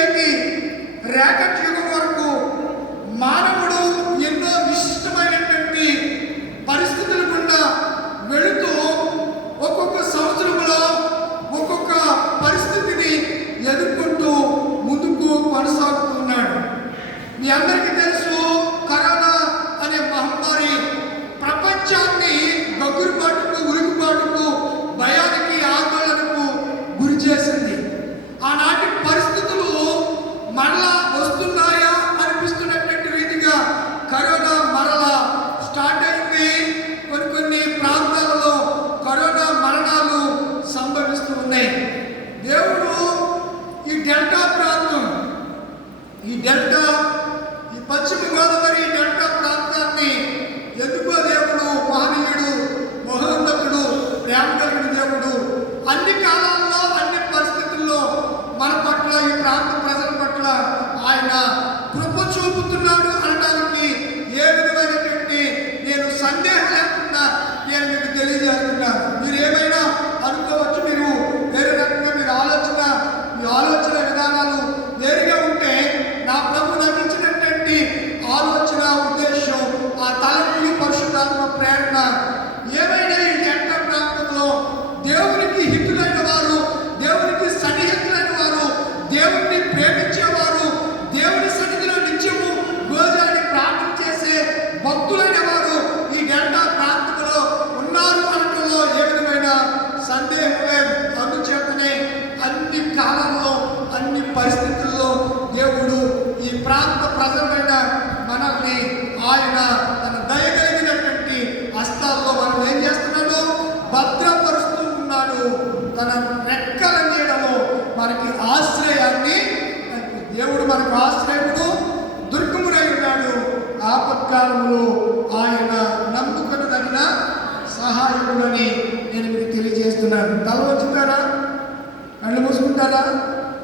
నేటి రేకట్ యుగం వరకు మానవుడు ఎన్నో విశిష్టమైనటువంటి పరిస్థితుల గుండా వెళుతూ ఒక్కొక్క సంవత్సరంలో ఒక్కొక్క పరిస్థితిని ఎదుర్కొంటూ ముందుకు కొనసాగుతున్నాడు. మీ అందరికీ తెలుసు, కరోనా అనే మహమ్మారి ప్రపంచాన్ని గగురుపాటుకు, ఉలికిపాటుకు, భయానికి, ఆందోళనకు గురి చేసింది. ఆనాటి పరిస్థితులు మరలా వస్తున్నాయా అనిపిస్తున్నటువంటి రీతిగా కరోనా మరలా స్టార్ట్ అయింది. కొన్ని ప్రాంతాలలో కరోనా మరణాలు సంభవిస్తూ ఉన్నాయి. దేవుడు ఈ డెల్టా ప్రాంతం, ఈ పశ్చిమ గోదావరి డెల్టా ప్రాంతాన్ని ఎందుకో దేవుడు మహనీయుడు, మహోన్నతుడు, ప్రేమ కలిగిన దేవుడు అన్ని కాలాల్లో, అన్ని పరిస్థితుల్లో మన పట్ల, ఈ ప్రాంత ప్రజల పట్ల ఆయన కృప చూపుతున్నాడు అనడానికి ఏ విధమైనటువంటి నేను సందేహం లేకుండా నేను మీకు తెలియజేస్తున్నాను. మీరు ఏమైనా అనుకోవచ్చు, మీరు వేరే రకంగా మీ ఆలోచన విధానాలు వేరుగా ఉంటే, నా ప్రభు నాకు ఇచ్చినటువంటి ఆలోచన, ఉద్దేశం, ఆ తలంపులు, పరిశుద్ధాత్మ ప్రేరణ ఏమైనా ఈ డెల్టా ప్రాంతంలో దేవునికి హితులైన వారు, దేవునికి సన్నిహితులైన వారు, దేవుణ్ణి ప్రేమించేవారు, దేవుని సన్నిధిలో నిత్యము రోజాన్ని ప్రార్థన చేసే భక్తులైన వారు ఈ డెల్టా ప్రాంతంలో ఉన్నారు అనడంలో ఏ విధమైన సందేహం లేదు. అందుచేతనే అన్ని కాలంలో, అన్ని పరిస్థితుల్లో దేవుడు ఈ ప్రాంత ప్రజలైన మనల్ని ఆయన తన దయగలిగినటువంటి హస్తాల్లో మనం ఏం చేస్తున్నాడు, భద్రపరుస్తూ ఉన్నాడు. తన రెక్కల నీడలో మనకి ఆశ్రయాన్ని, దేవుడు మనకు ఆశ్రయముడు, దుర్గమునై ఉన్నాడు. ఆపత్కాలంలో ఆయన నమ్ముకొనదగిన సహాయకుడని నేను మీకు తెలియజేస్తున్నాను. తల వంచుతారా, కళ్ళు మూసుకుంటారా,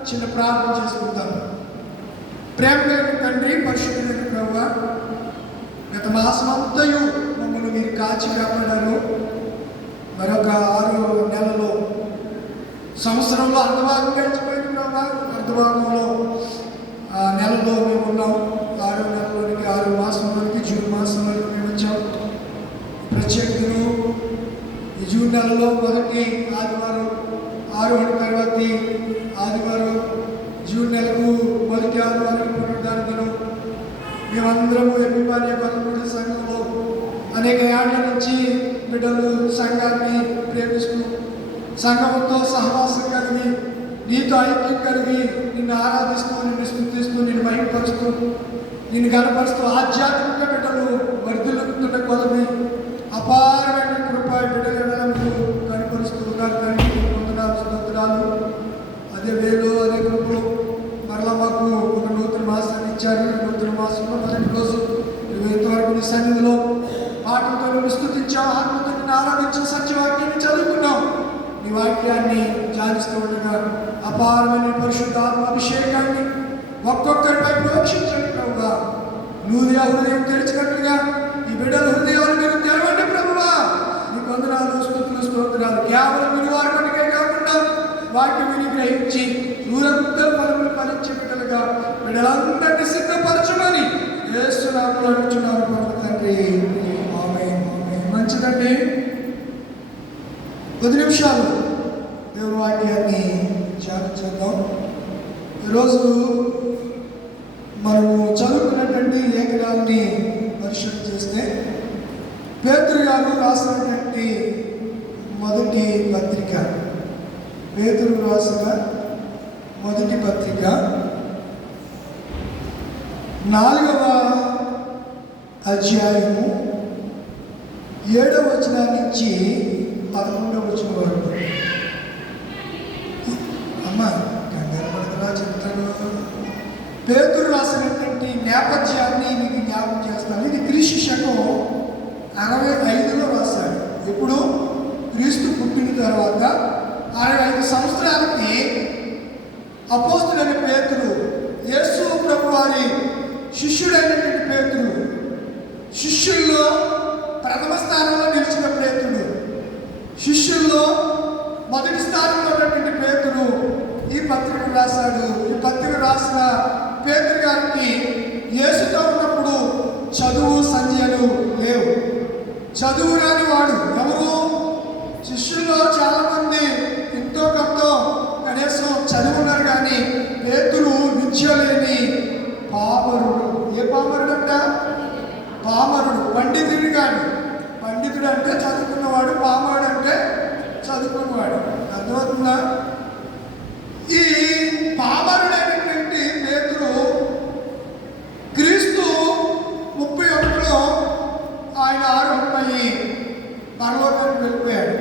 చిన్న ప్రార్థన చేసుకుంటాను. ప్రేమ తండ్రి, పరిశుద్ధుడైన ప్రభువా, గత మాసం అంతయు మమ్మల్ని మీరు కాచి కాపాడారు. మరొక 6 నెలలో సంవత్సరంలో అర్ధభాగం గడిచిపోయింది ప్రభా. అర్ధభాగంలో నెలలో మేము ఉన్నాం. 6వ నెలలోనికి, 6వ మాసంలోనికి, జూన్ మాసంలోనికి మేము వచ్చాం. ప్రత్యేకతను ఈ జూన్ నెలలో మొదటి ఆదివారం, 6వ తర్వాతి ఆదివారం, జూన్ నెలకు మొదటి ఆదివారం పునరుద్ధాన దినం. మేమందరము ఎమ్మిపాలె బలపూడి సంఘంలో అనేక ఏళ్ల నుంచి బిడ్డలు సంఘాన్ని ప్రేమిస్తూ, సంఘంతో సహవాసం కలిగి, నీతో ఐక్యం కలిగి, నిన్ను ఆరాధిస్తూ, నిన్ను స్తుతిస్తూ, నిన్ను మహిమపరుస్తూ, నిన్ను గణపరుస్తూ ఆధ్యాత్మిక బిడ్డలు వర్ధిల్లుతున్న కొలది అపారమైన కృప బిడ్డలు కనపరుస్తూ ఉన్నారు. తండ్రి వందనాలు, స్తోత్రాలు. అదే వేలు, అదే కృపలు మరలా మాకు ఒక నూతన మాసాన్ని ఇచ్చారు. నూతన మాసంలో మొదటి రోజు 20 వరకు నీ సన్నిధిలో పాటలతో నిన్ను స్తుతించాం, ఆత్మతో నిన్ను ఆరాధించాం, సత్యవాక్యాన్ని చదువుకున్నాం. నీ వాక్యాన్ని ధ్యానిస్తూ ఉండగా అపారమైన పరిశుద్ధాత్మ అభిషేకాన్ని ఒక్కొక్కరిపై ప్రోక్షించండి ప్రభువా. నువ్వు హృదయం తెరిచినట్లుగా ఈ బిడ్డల హృదయాలు మీరు తెరవండి ప్రభువా. నీ వందనాలు, స్తుతులు, స్తోత్రాలు. కేవలం మీరు వారి మటుకే కాకుండా వాటిని విని గ్రహించి నూరంతల ఫలములు ఫలించే బిడ్డలుగా బిడ్డలందరినీ సిద్ధపరచమని యేసు నామములో అడుగుచున్నాను పరమ తండ్రి. ఆమేన్. మంచిదండి. 10 నిమిషాలు దేవుని వాక్యాన్ని ధ్యానం చేద్దాం. ఈరోజు మనము చదువుకున్నటువంటి లేఖనాలని పరిశీలన చేస్తే, పేతురు గారు రాసినటువంటి మొదటి పత్రిక, పేతురు రాసిన మొదటి పత్రిక 4వ అధ్యాయము 7వ వచనం నుంచి 11వ వచనం వరకు. అమ్మా కంగారు పడకరా, చెప్తాను. పేతురు రాసినటువంటి నేపథ్యాన్ని మీకు జ్ఞాపకం చేస్తాను. ఇది క్రీస్తు శకం 65లో రాశాడు. ఇప్పుడు క్రీస్తు పుట్టిన తర్వాత 65 సంవత్సరాలకి అపోస్తులైన పేతురు, యేసు ప్రభు వారి శిష్యుడైనటువంటి పేతురు, శిష్యుల్లో ప్రథమ స్థానంలో నిలిచిన పేతుడు, శిష్యుల్లో మొదటి స్థానంలో ఉన్నటువంటి పేతురు ఈ పత్రిక రాశాడు. ఈ పత్రిక రాసిన పేతురు గారికి యేసుతో ఉన్నప్పుడు చదువు సంధ్యలు లేవు. చదువు రాని వాడు ఎవరు? శిష్యుల్లో చాలామంది ఎంతో కొంత కనీసం చదువున్నారు, కానీ పేతురు విద్య లేని పామరుడు. ఏ పామరుడు అంట? పామరుడు. పండితుడు కాదు. పండితుడు అంటే చదువుకున్నవాడు, పామరుడు అంటే చదువుకున్నవాడు. అర్థమవుతుందా? ఈ పామరుడైనటువంటి పేతురు క్రీస్తు 31లో ఆయన ఆరోహణమయ్యి పరలోకానికి వెళ్ళిపోయాడు.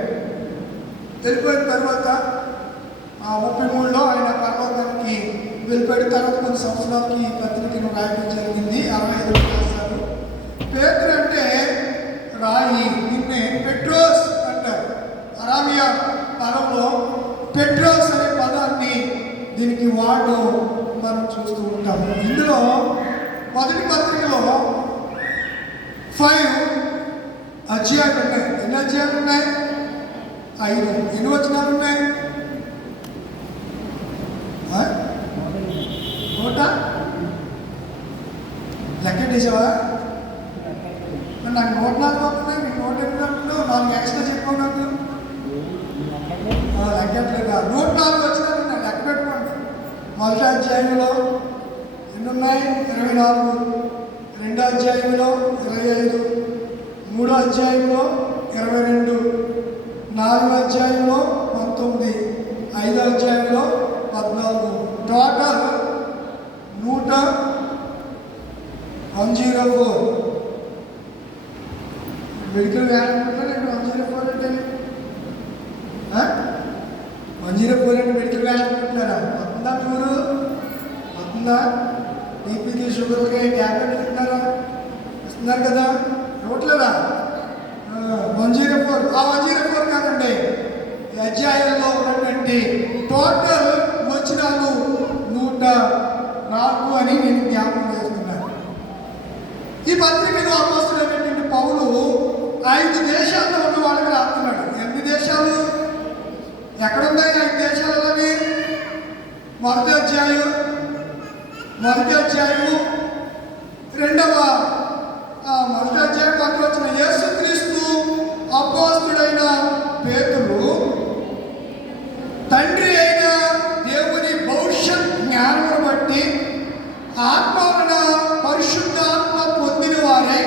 వెళ్ళిపోయిన తర్వాత 33లో ఆయన పరలోకానికి వెళ్ళిపోయిన తర్వాత కొన్ని సంవత్సరాలకి ఈ పత్రికను రాయడం జరిగింది. 65 రాశారు. పేతురు అంటే రాయి. దీన్ని పెట్రోస్ అంటారు. అరామియా పదంలో పెట్రోస్ అనే పదాన్ని దీనికి వాడు మనం చూస్తూ ఉంటాము. ఇందులో మొదటి పత్రికలో 5 అధ్యాయాలు ఉన్నాయి. ఎన్ని అధ్యాయాలు ఉన్నాయి? 5. ఎన్ని వచనాలు ఉన్నాయి? 100 లెక్కేసావా? నాకు 104 వస్తున్నాయి. మీకు 108 4 ఎక్స్ట్రా చెప్పావు. నాకు లెక్కట్లేదు. 104 వచ్చినారు. నాకు లెక్క పెట్టుకోండి. మొదటి అధ్యాయంలో ఎన్ని ఉన్నాయి? 24. రెండో అధ్యాయంలో 25. మూడో అధ్యాయంలో 22. నాలుగో అధ్యాయంలో 19. ఐదో అధ్యాయంలో 14. టోటల్ 104. మెడికల్ వ్యాన్ నేను 104 అంటే 104 అంటే మెడికల్ వ్యాన్ అనుకుంటున్నారా? వస్తుందా? మీరు వస్తుందా? బీపీకి షుగర్కి ట్యాబ్లెట్ ఇస్తున్నారా? ఇస్తున్నారు కదా, ఇవ్వట్లేదా? 104. ఆ 104 కాదండి, ఈ అధ్యాయంలో ఉన్నటువంటి టోటల్ వచనాలు 104 అని నేను జ్ఞాపకం చేస్తున్నాను. ఈ పత్రికను అపోస్తలుడైనటువంటి పౌలు 5 దేశాల్లో ఉన్న వాళ్ళకి రాస్తున్నాడు. ఎన్ని దేశాలు? ఎక్కడున్నాయి 5 దేశాలలోని? మొదటి అధ్యాయము 2వ మొదటి అధ్యాయం పక్కన వచ్చిన యేసుక్రీస్తు అపోస్తలుడైన పేతురు తండ్రి అయిన దేవుని భవిష్యత్ జ్ఞానమును బట్టి ఆత్మవలన పరిశుద్ధాత్మ పొందిన వారే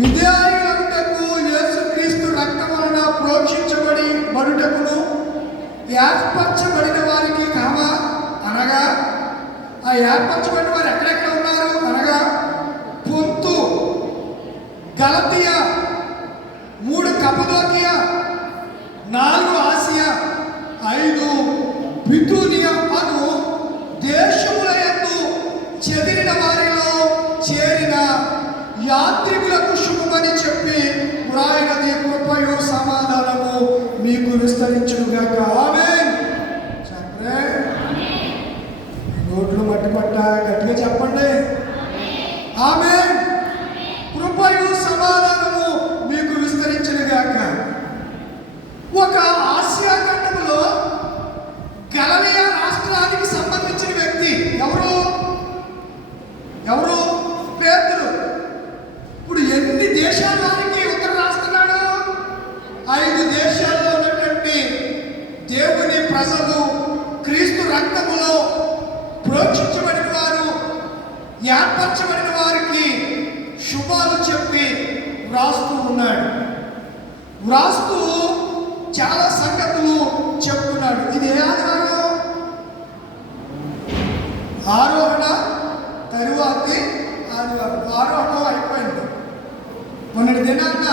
విధేయులకు యేసుక్రీస్తు రక్తం వలన ప్రోక్షించబడి బడుటకును ఏర్పరచబడిన వారికి అనగా ఆ ఏర్పరచబడిన వారు ఎక్కడెక్కడ ఉన్నారు అనగా పొంతు, గలతియా, 3 కపదోకియా, 4 ఆసియా, 5 బితూనియా అను దేశములయందు చెదిరిన వారిలో చేరిన యాత్రికులకు శుభమని చెప్పి వ్రాయినది కృపయు సమాధానము మీకు విస్తరించుగాక. ఆమేన్. చెప్పండి. నోట్లు మట్టి పట్ట గట్టిగా చెప్పండి. ఆమేన్. కృపయు సమాధానము మీకు విస్తరించుగాక. ఒక ఆసియా ఖండములో గలలియా రాష్ట్రానికి సంబంధించిన వ్యక్తి ఎవరు? పేతురు. ఇప్పుడు ఎన్ని దేశాల వారికి ఉత్తరం రాస్తున్నాడు? 5 దేశాల్లో ఉన్నటువంటి దేవుని ప్రజలు, క్రీస్తు రక్తములో ప్రోక్షించబడిన వారు, ఏర్పరచబడిన వారికి శుభాలు చెప్పి వ్రాస్తూ ఉన్నాడు. వ్రాస్తూ చాలా సంగతులు చెప్తున్నాడు. ఇది ఏ ఆదివారం? ఆరోహణ తరువాతి ఆదివారం. ఆరోహణం అయిపోయింది. మొన్నటి దినాన్న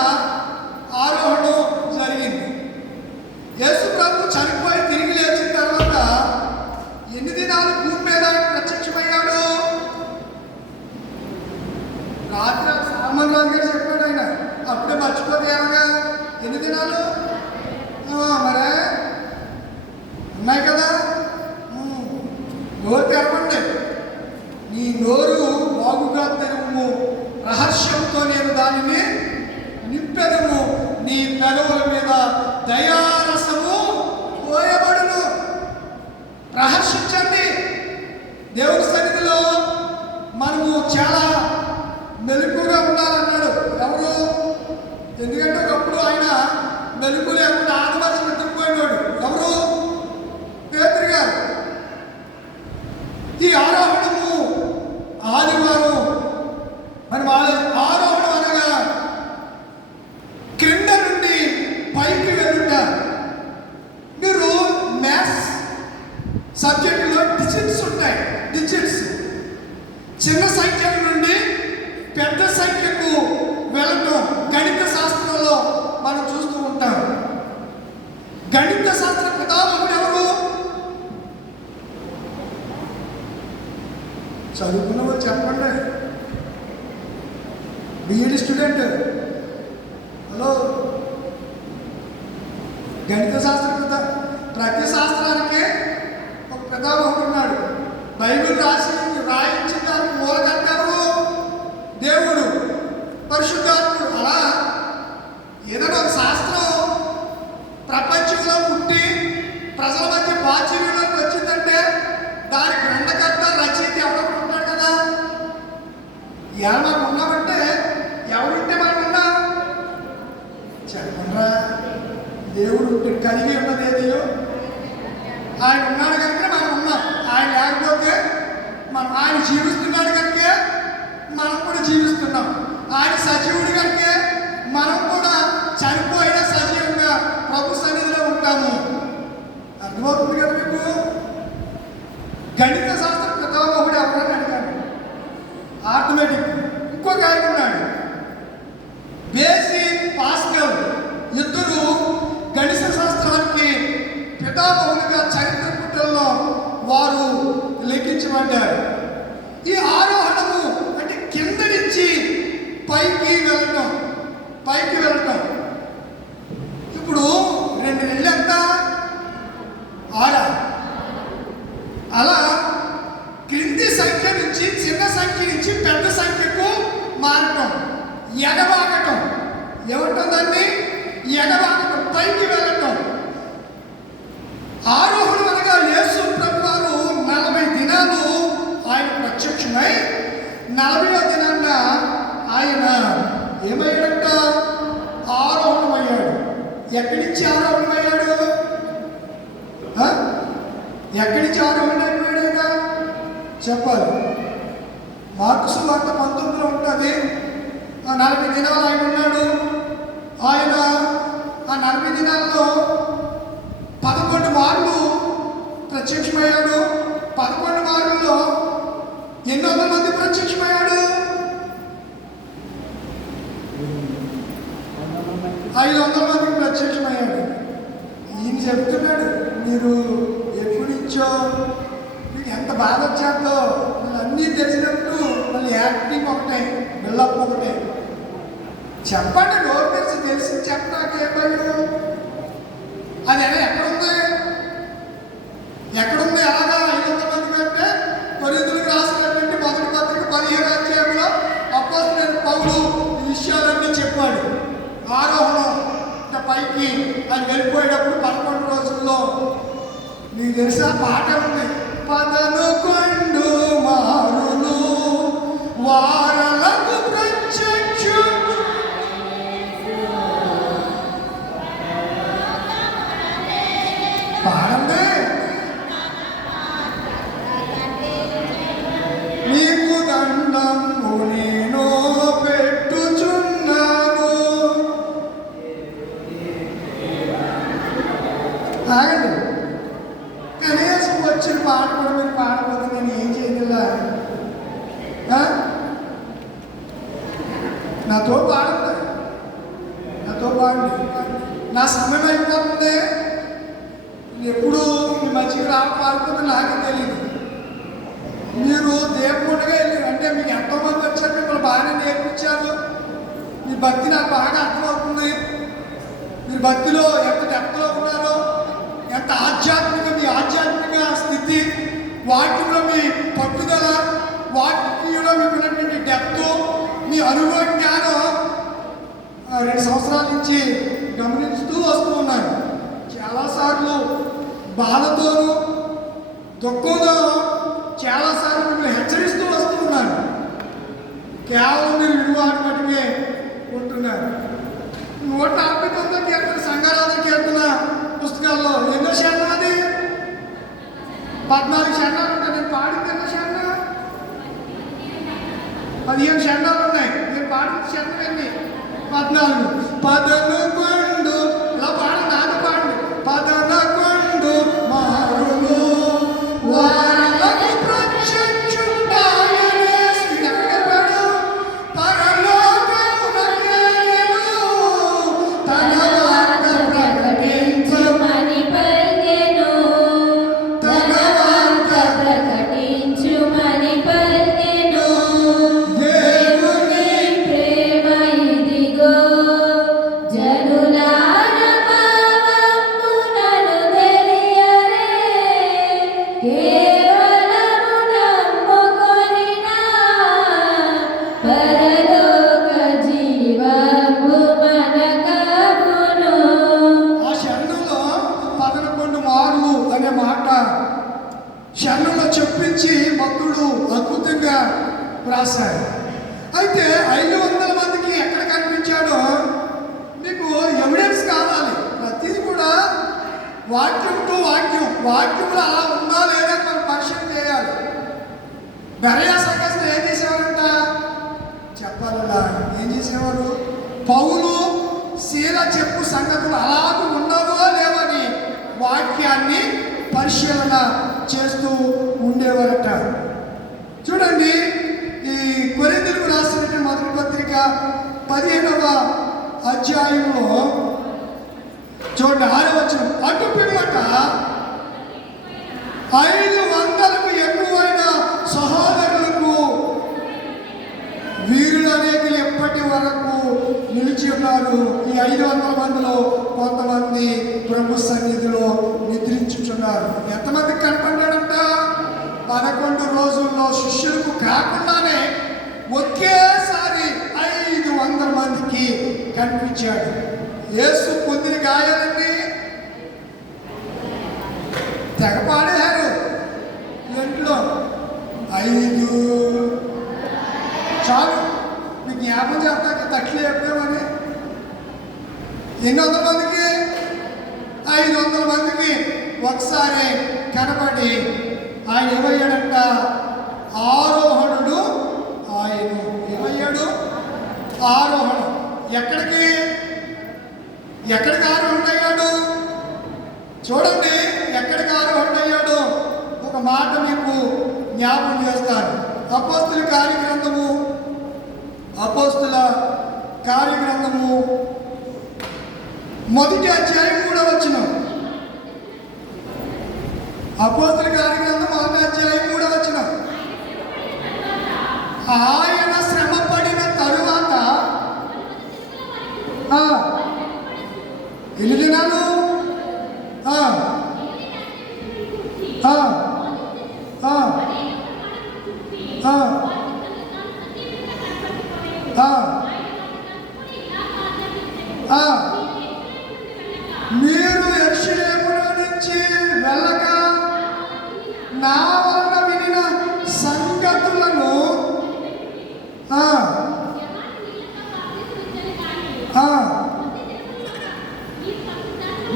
ఆరోహణం జరిగింది. యేసు ప్రభు చనిపోయి తిరిగి లేచిన తర్వాత ఎన్ని దినాలు భూమి మీద ప్రత్యక్షమయ్యాడు? రాత్రి సామాన్ రాజు గారు చెప్పాడు. ఆయన అప్పుడే మర్చిపోతే ఏమగా? ఎన్ని దినాలు మరే ఉన్నాయి కదా. నోరు తెరవండి. నీ నోరు బాగుగా తెరవము, రహస్యంతో నేను దానిని నింపెదము, నీ పెదవుల మీద దయారసము పోయబడును. ప్రహర్షించండి, దేవుని సన్నిధిలో మనము చాలా మెలకుగా ఉండాలన్నాడు. ఎవరు? ఎందుకంటే ఒకప్పుడు ఆయన మెలకు లేకుండా ఆదివాసం ఎత్తుకుపోయినాడు. ఎవరు? పేతురు గారు. ఈ ఆరోహణము ఆదివారం మరి వాళ్ళ ఆరోహణం అనగా క్రింద నుండి పైకి వెళ్ళుట. మీరు మ్యాథ్స్ సబ్జెక్టులో డిజిట్స్ ఉంటాయి. డిజిట్స్ చిన్న సంఖ్యల నుండి పెద్ద సంఖ్యకు వెళ్ళటం గణిత శాస్త్రంలో మనం చూస్తూ ఉంటాం. గణిత శాస్త్ర పితామహుడు ఎవరు? చదువుకున్న వాళ్ళు చెప్పండి. BEd student. హలో, గణిత శాస్త్ర పిత. ప్రతి శాస్త్రానికి ఒక పితామహుడు ఉన్నాడు. బైబిల్ రాయించిన దానికి మూలకర్త ఎవరు? దేవుడు, పరిశుద్ధాత్ముడు. అలా ఏదైనా ఒక శాస్త్రం ప్రపంచంలో పుట్టి ప్రజల మధ్య బాధ్యతలోకి వచ్చిందంటే దాని గ్రంథకర్త రచయిత ఎవరు ఉంటాడు కదా. ఇవాళ మనం ఉన్నామంటే ఎవరుంటే మనం ఉన్నాం చెప్పండిరా. దేవుడు కలిగి ఉన్నది ఏదియో ఆయన ఉన్నాడు కనుక మనం ఉన్నాం. ఆయన లేకపోతే ఆయన జీవిస్తున్నాడు కనుక మనం కూడా జీవిస్తున్నాం. ఆయన సజీవుడు కనుక మనం కూడా చనిపోయిన సజీవంగా ప్రభు సన్నిధిలో ఉంటాము. అర్థమవుతుంది కదా మీకు? గణిత శాస్త్ర పితామహుడు ఎవరని అడిగాడు. ఆటోమేటిక్. ఇంకొక ఆయన ఉన్నాడు, బేసి పాస్కల్. ఇద్దరు గణిత శాస్త్రానికి పితామహులుగా చరిత్ర పుటల్లో వారు లెక్కించబడ్డారు. ఈ ఆరోహణము అంటే కింద నుంచి పైకి వెళ్ళటం. పైకి వెళ్ళటం ఇప్పుడు 2 నెలలు ఎంత? 6. అలా క్రింది సంఖ్య నుంచి చిన్న సంఖ్య నుంచి పెద్ద సంఖ్యకు మారటం, ఎగబాగటం. ఏమంటుందండి? ఎగబాగటం, పైకి వెళ్ళటం. ఆరోహణం అనగా యేసు ప్రభు వారు 40 దినాలు ఆయన ప్రత్యక్షమై 40వ దినాన్న ఆయన ఏమయ్యాడంట? ఆరోహణమయ్యాడు. ఎక్కడి నుంచి ఆరోహణమయ్యాడు? ఎక్కడి నుంచి ఆరోహణమైపోయాడు ఆయన? చెప్పాలి. మార్కు సువార్త 19లో ఉంటుంది. 40 దినాలు ఆయన ఉన్నాడు. ఆయన ఆ 40 దినాల్లో 11 మార్లు ప్రత్యక్షమయ్యాడు. 11 మార్లలో ఎన్ని వందల మంది ప్రత్యక్షమయ్యాడు? 500 మందికి ప్రత్యక్షమయ్యాడు. ఈయన చెప్తున్నాడు, మీరు ఎప్పుడు ఇచ్చో మీకు ఎంత బాధ వచ్చాదో మళ్ళీ అన్నీ తెలిసినట్టు మళ్ళీ యాక్టింగ్ ఒకటే, బిల్డప్ ఒకటే. చెప్పండి, నోరు తెలిసి తెలిసి చెప్పడానికి ఏమయ్యో అది ఎలా ఎక్కడుంది? ఎక్కడుంది? అలాగా 500 మంది కంటే కొరింథీయులకు రాసినటువంటి మొదటి పత్రిక 15వ అధ్యాయంలో అపోస్తలుడైన పౌలు ఈ విషయాలన్నీ చెప్పాడు. ఆరోహణం పైకి అది వెళ్ళిపోయేటప్పుడు 11 రోజుల్లో మీకు తెలిసిన పాట ఉంది. పదను కొండు మారులు వారలకు ప్రత్యక్ష పాడండి. నీకు దండము నేను పెట్టుచున్నాను. ఆగండి. కనీసం వచ్చిన పాట కూడా మీరు పాడకపోతే నేను ఏం చేయగల? నాతో పాడండి, నాతో పాడండి. నా సమయం అయిపోతుంది. ఎప్పుడు మీ మంచిగా పాడుతుంది నాకే తెలియదు. మీరు దేవుడుగా వెళ్ళి అంటే మీకు ఎంతోమంది వచ్చారు, మిమ్మల్ని బాగానే నేర్పించారు. మీ భక్తి నాకు బాగా అర్థమవుతుంది. మీరు భక్తిలో ఎంత డెప్త్లో ఉన్నారో, ఎంత మీ ఆధ్యాత్మిక స్థితి, వాటిలో మీ పట్టుదల, వాటిలో మీకు ఉన్నటువంటి డెప్త్, మీ అనుభవ జ్ఞానం 2 సంవత్సరాల నుంచి గమనిస్తూ వస్తూ ఉన్నాను. చాలాసార్లు బాధతోనూ దుఃఖంతో చాలాసార్లు వారి మటుకే ఉంటున్నారు. 149వ కీర్తన సంఘారాధన కీర్తన పుస్తకాల్లో ఎన్నో శరణం అది? 14 శరణాలు ఉంటాయి. నేను పాడింది ఎన్నో శరణం? 15 శరణాలు ఉన్నాయి. నేను పాడింది శరణం ఎన్ని? 14. పదనుకొండు ఇలా పాడండి, నాది పాడండి. పదనకొండు మారును వారలకు ప్రత్యక్షుడాయనే. ఎక్కడ పరలోకమునకెళ్ళెను తన వార్త ప్రకటించుమని పలికెను. తన వార్త ప్రకటించుమని పలికెను. దేవుని ప్రేమ ఇదిగో జనులార భావములను తెలియరే. కేవలము నమ్ముకొనినా పరలోక జీవము మనకగును. ఆ శరణంలో 11 మార్లు అనే మాట శరణంలో చెప్పించి భక్తుడు అద్భుతంగా రాశారు. అయితే 500 మందికి ఎక్కడ కనిపించాడో మీకు ఎవిడెన్స్ కావాలి. ప్రతిదీ కూడా వాక్యం టు వాక్యం, వాక్యంలో అలా ఉందా లేదా మనం పరిశీలన చేయాలి. బెరయా సంఘస్థులు ఏం చేసేవారంట చెప్పాలలా? ఏం చేసేవారు? పౌలు శీల చెప్పు సంగతులు అలాగే ఉన్నావో లేవని వాక్యాన్ని పరిశీలన చేస్తూ ఉండేవారట. చూడండి, ఈ కొరింథీయులకు రాసినటువంటి మొదటి పత్రిక 15వ అధ్యాయంలో చూడండి 6వ వచనం. అటు పిమ్మట 500కు ఎక్కువైన సహోదరులకు వీరులు అనేకులు ఎప్పటి వరకు నిలిచి ఉన్నారు. ఈ 500 మందిలో కొంతమంది ప్రభు సన్నిధిలో నిద్రించుచున్నారు. ఎంతమందికి కనపడ్డాడంట? 11 రోజుల్లో శిష్యులకు కాకుండానే ఒకేసారి 500 మందికి కనిపించాడు. యేసు పొందిన గాయాలన్నీ తెగపాడారు. ఇంట్లో 5 చాలు. మీకు జ్ఞాపకం చేస్తాక తట్లు చెప్పామని. ఎన్ని వందల మందికి? 500 మందికి ఒకసారి కనబడి ఆయన ఏమయ్యాడంట? ఆరోహణుడు. ఆయన ఏమయ్యాడు? ఆరోహణం. ఎక్కడికి ఆరోహణ అయ్యాడు? చూడండి, ఎక్కడికి ఆరోహణ అయ్యాడు? ఒక మాట మీకు జ్ఞాపకం చేస్తాను. అపోస్తుల కార్యగ్రంథము మొదటి అధ్యాయం 3వ వచనం. అపోస్తుల కార్యగ్రంథం మొదటి అధ్యాయం 3వ వచనం. ఆయన శ్రమ పడిన తరువాత ఎన్ని దినాలు? మీరు యెరూషలేములో నుంచి వెళ్ళక నా వలన వినిన సంగతులను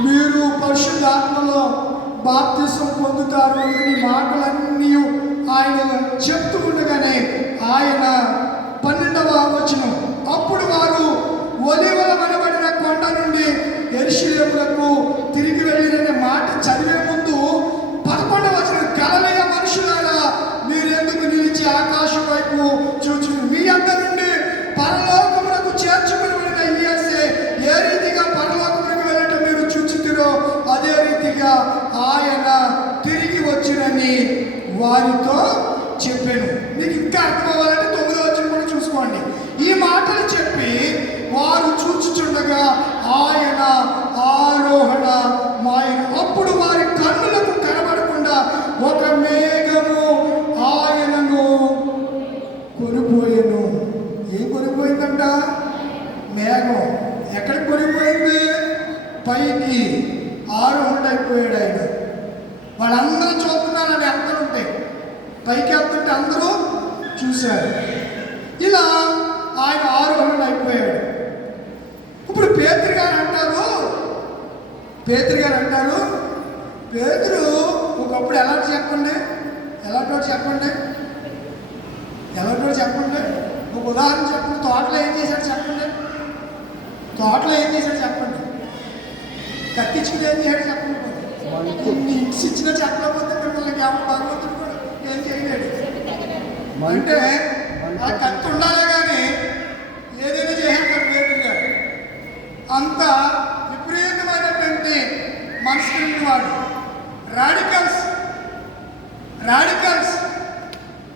మీరు పరిశుద్ధాత్మలో బాప్తిసం పొందుతారు అని మాటలన్నీ ఆయన చెప్తూ ఉండగానే ఆయన 12వ వచనం. అప్పుడు వారు ఒలీవల మనబడిన కొండ నుండి యెరూషలేమునకు తిరిగి వెళ్ళిన మాట చదివే ముందు 11వ వచనం. గలిలయ మనుషులారా, మీరెందుకు నిలిచి ఆకాశం వైపు చూచు? మీ అందరి నుండి పరలోకమునకు చేర్చుకుని యేసే ఏ రీతిగా పరలోకమునకు వెళ్ళటం మీరు చూచుతురో అదే రీతిగా ఆయన తిరిగి వచ్చినని వారితో చెప్పాను. మీకు ఇంకా అర్థం అవ్వాలంటే 9వ వచనం కూడా చూసుకోండి. ఈ మాటలు చెప్పి వారు చూచుచుండగా ఆయన ఆరోహణ మాయను. అప్పుడు వారి కన్నులకు కనబడకుండా ఒక మేఘము ఆయనను కొనిపోయెను. ఏం కొనిపోయిందంట? మేఘం. ఎక్కడికి కొనిపోయింది? పైకి ఆరోహణ అయిపోయాడు ఆయన. వాళ్ళందరూ చూస్తున్నారని అర్థం ఉంటాయి. పైకి వెళ్తుంటే అందరూ చూశారు. ఇలా ఆయన ఆరోహణ అయిపోయాడు. ఇప్పుడు పేతురు గారు అంటారు పేతురు ఒకప్పుడు ఎలాంటి చెప్పండి ఒక ఉదాహరణ చెప్పండి. తోటలో ఏం చేశాడు చెప్పండి. కత్తించుకుని ఏం చేశాడు చెప్పండి. కొన్ని ఇంటికి ఇచ్చినా చెప్పలేకపోతే మిమ్మల్ని ఎవరు భగవంతుడు కూడా ఏం చేయలేడు. అంటే ఆ కత్తి ఉండాలి కానీ ఏదైనా చేశాడు పేతురు గారు. అంత విపరీతమైనటువంటి మనసు కలిగిన వాడు. రాడికల్స్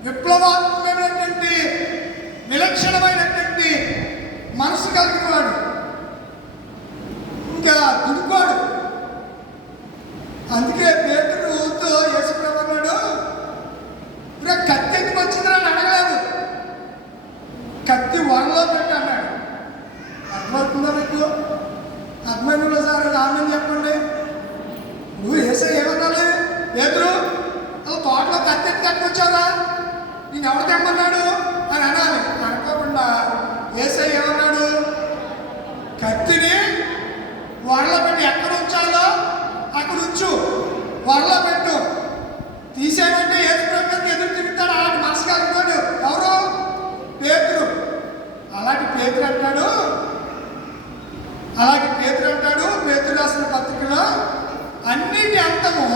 విప్లవాత్మకమైనటువంటి విలక్షణమైనటువంటి మనసు కలిగిన వాడు. ఇంకా దుడుకోడు. అందుకే పేతురుతో యేసుప్రభు అన్నాడు, కత్తి ఎందుకు వచ్చిందని అడగలేదు, కత్తి వరలో పెట్టి అన్నాడు. అర్థమవుతుందా మీకు? అర్థమైన సార్ రామని చెప్పండి. నువ్వు ఏసై ఏమన్నాడు? పేతురు అలా తోటలో కత్తి ఎత్తి కట్టుకొచ్చావా, నేను ఎవరు తెమ్మన్నాడు అని అనాలి. అనుకోకుండా ఏసై ఏమన్నాడు? కత్తిని వరలో పెట్టి ఎక్కడ ఉంచాలో అక్కడ ఉంచు, వరలో పెట్టు. తీసేమంటే యేసు ప్రభువుకి ఎదురు తిరుగుతాడు. అలాంటి మనసు కలుగుతాడు. ఎవరు? పేతురు. అలాంటి పేతురు అంటాడు పేతురు రాసిన పత్రికలో అన్నిటి అంతము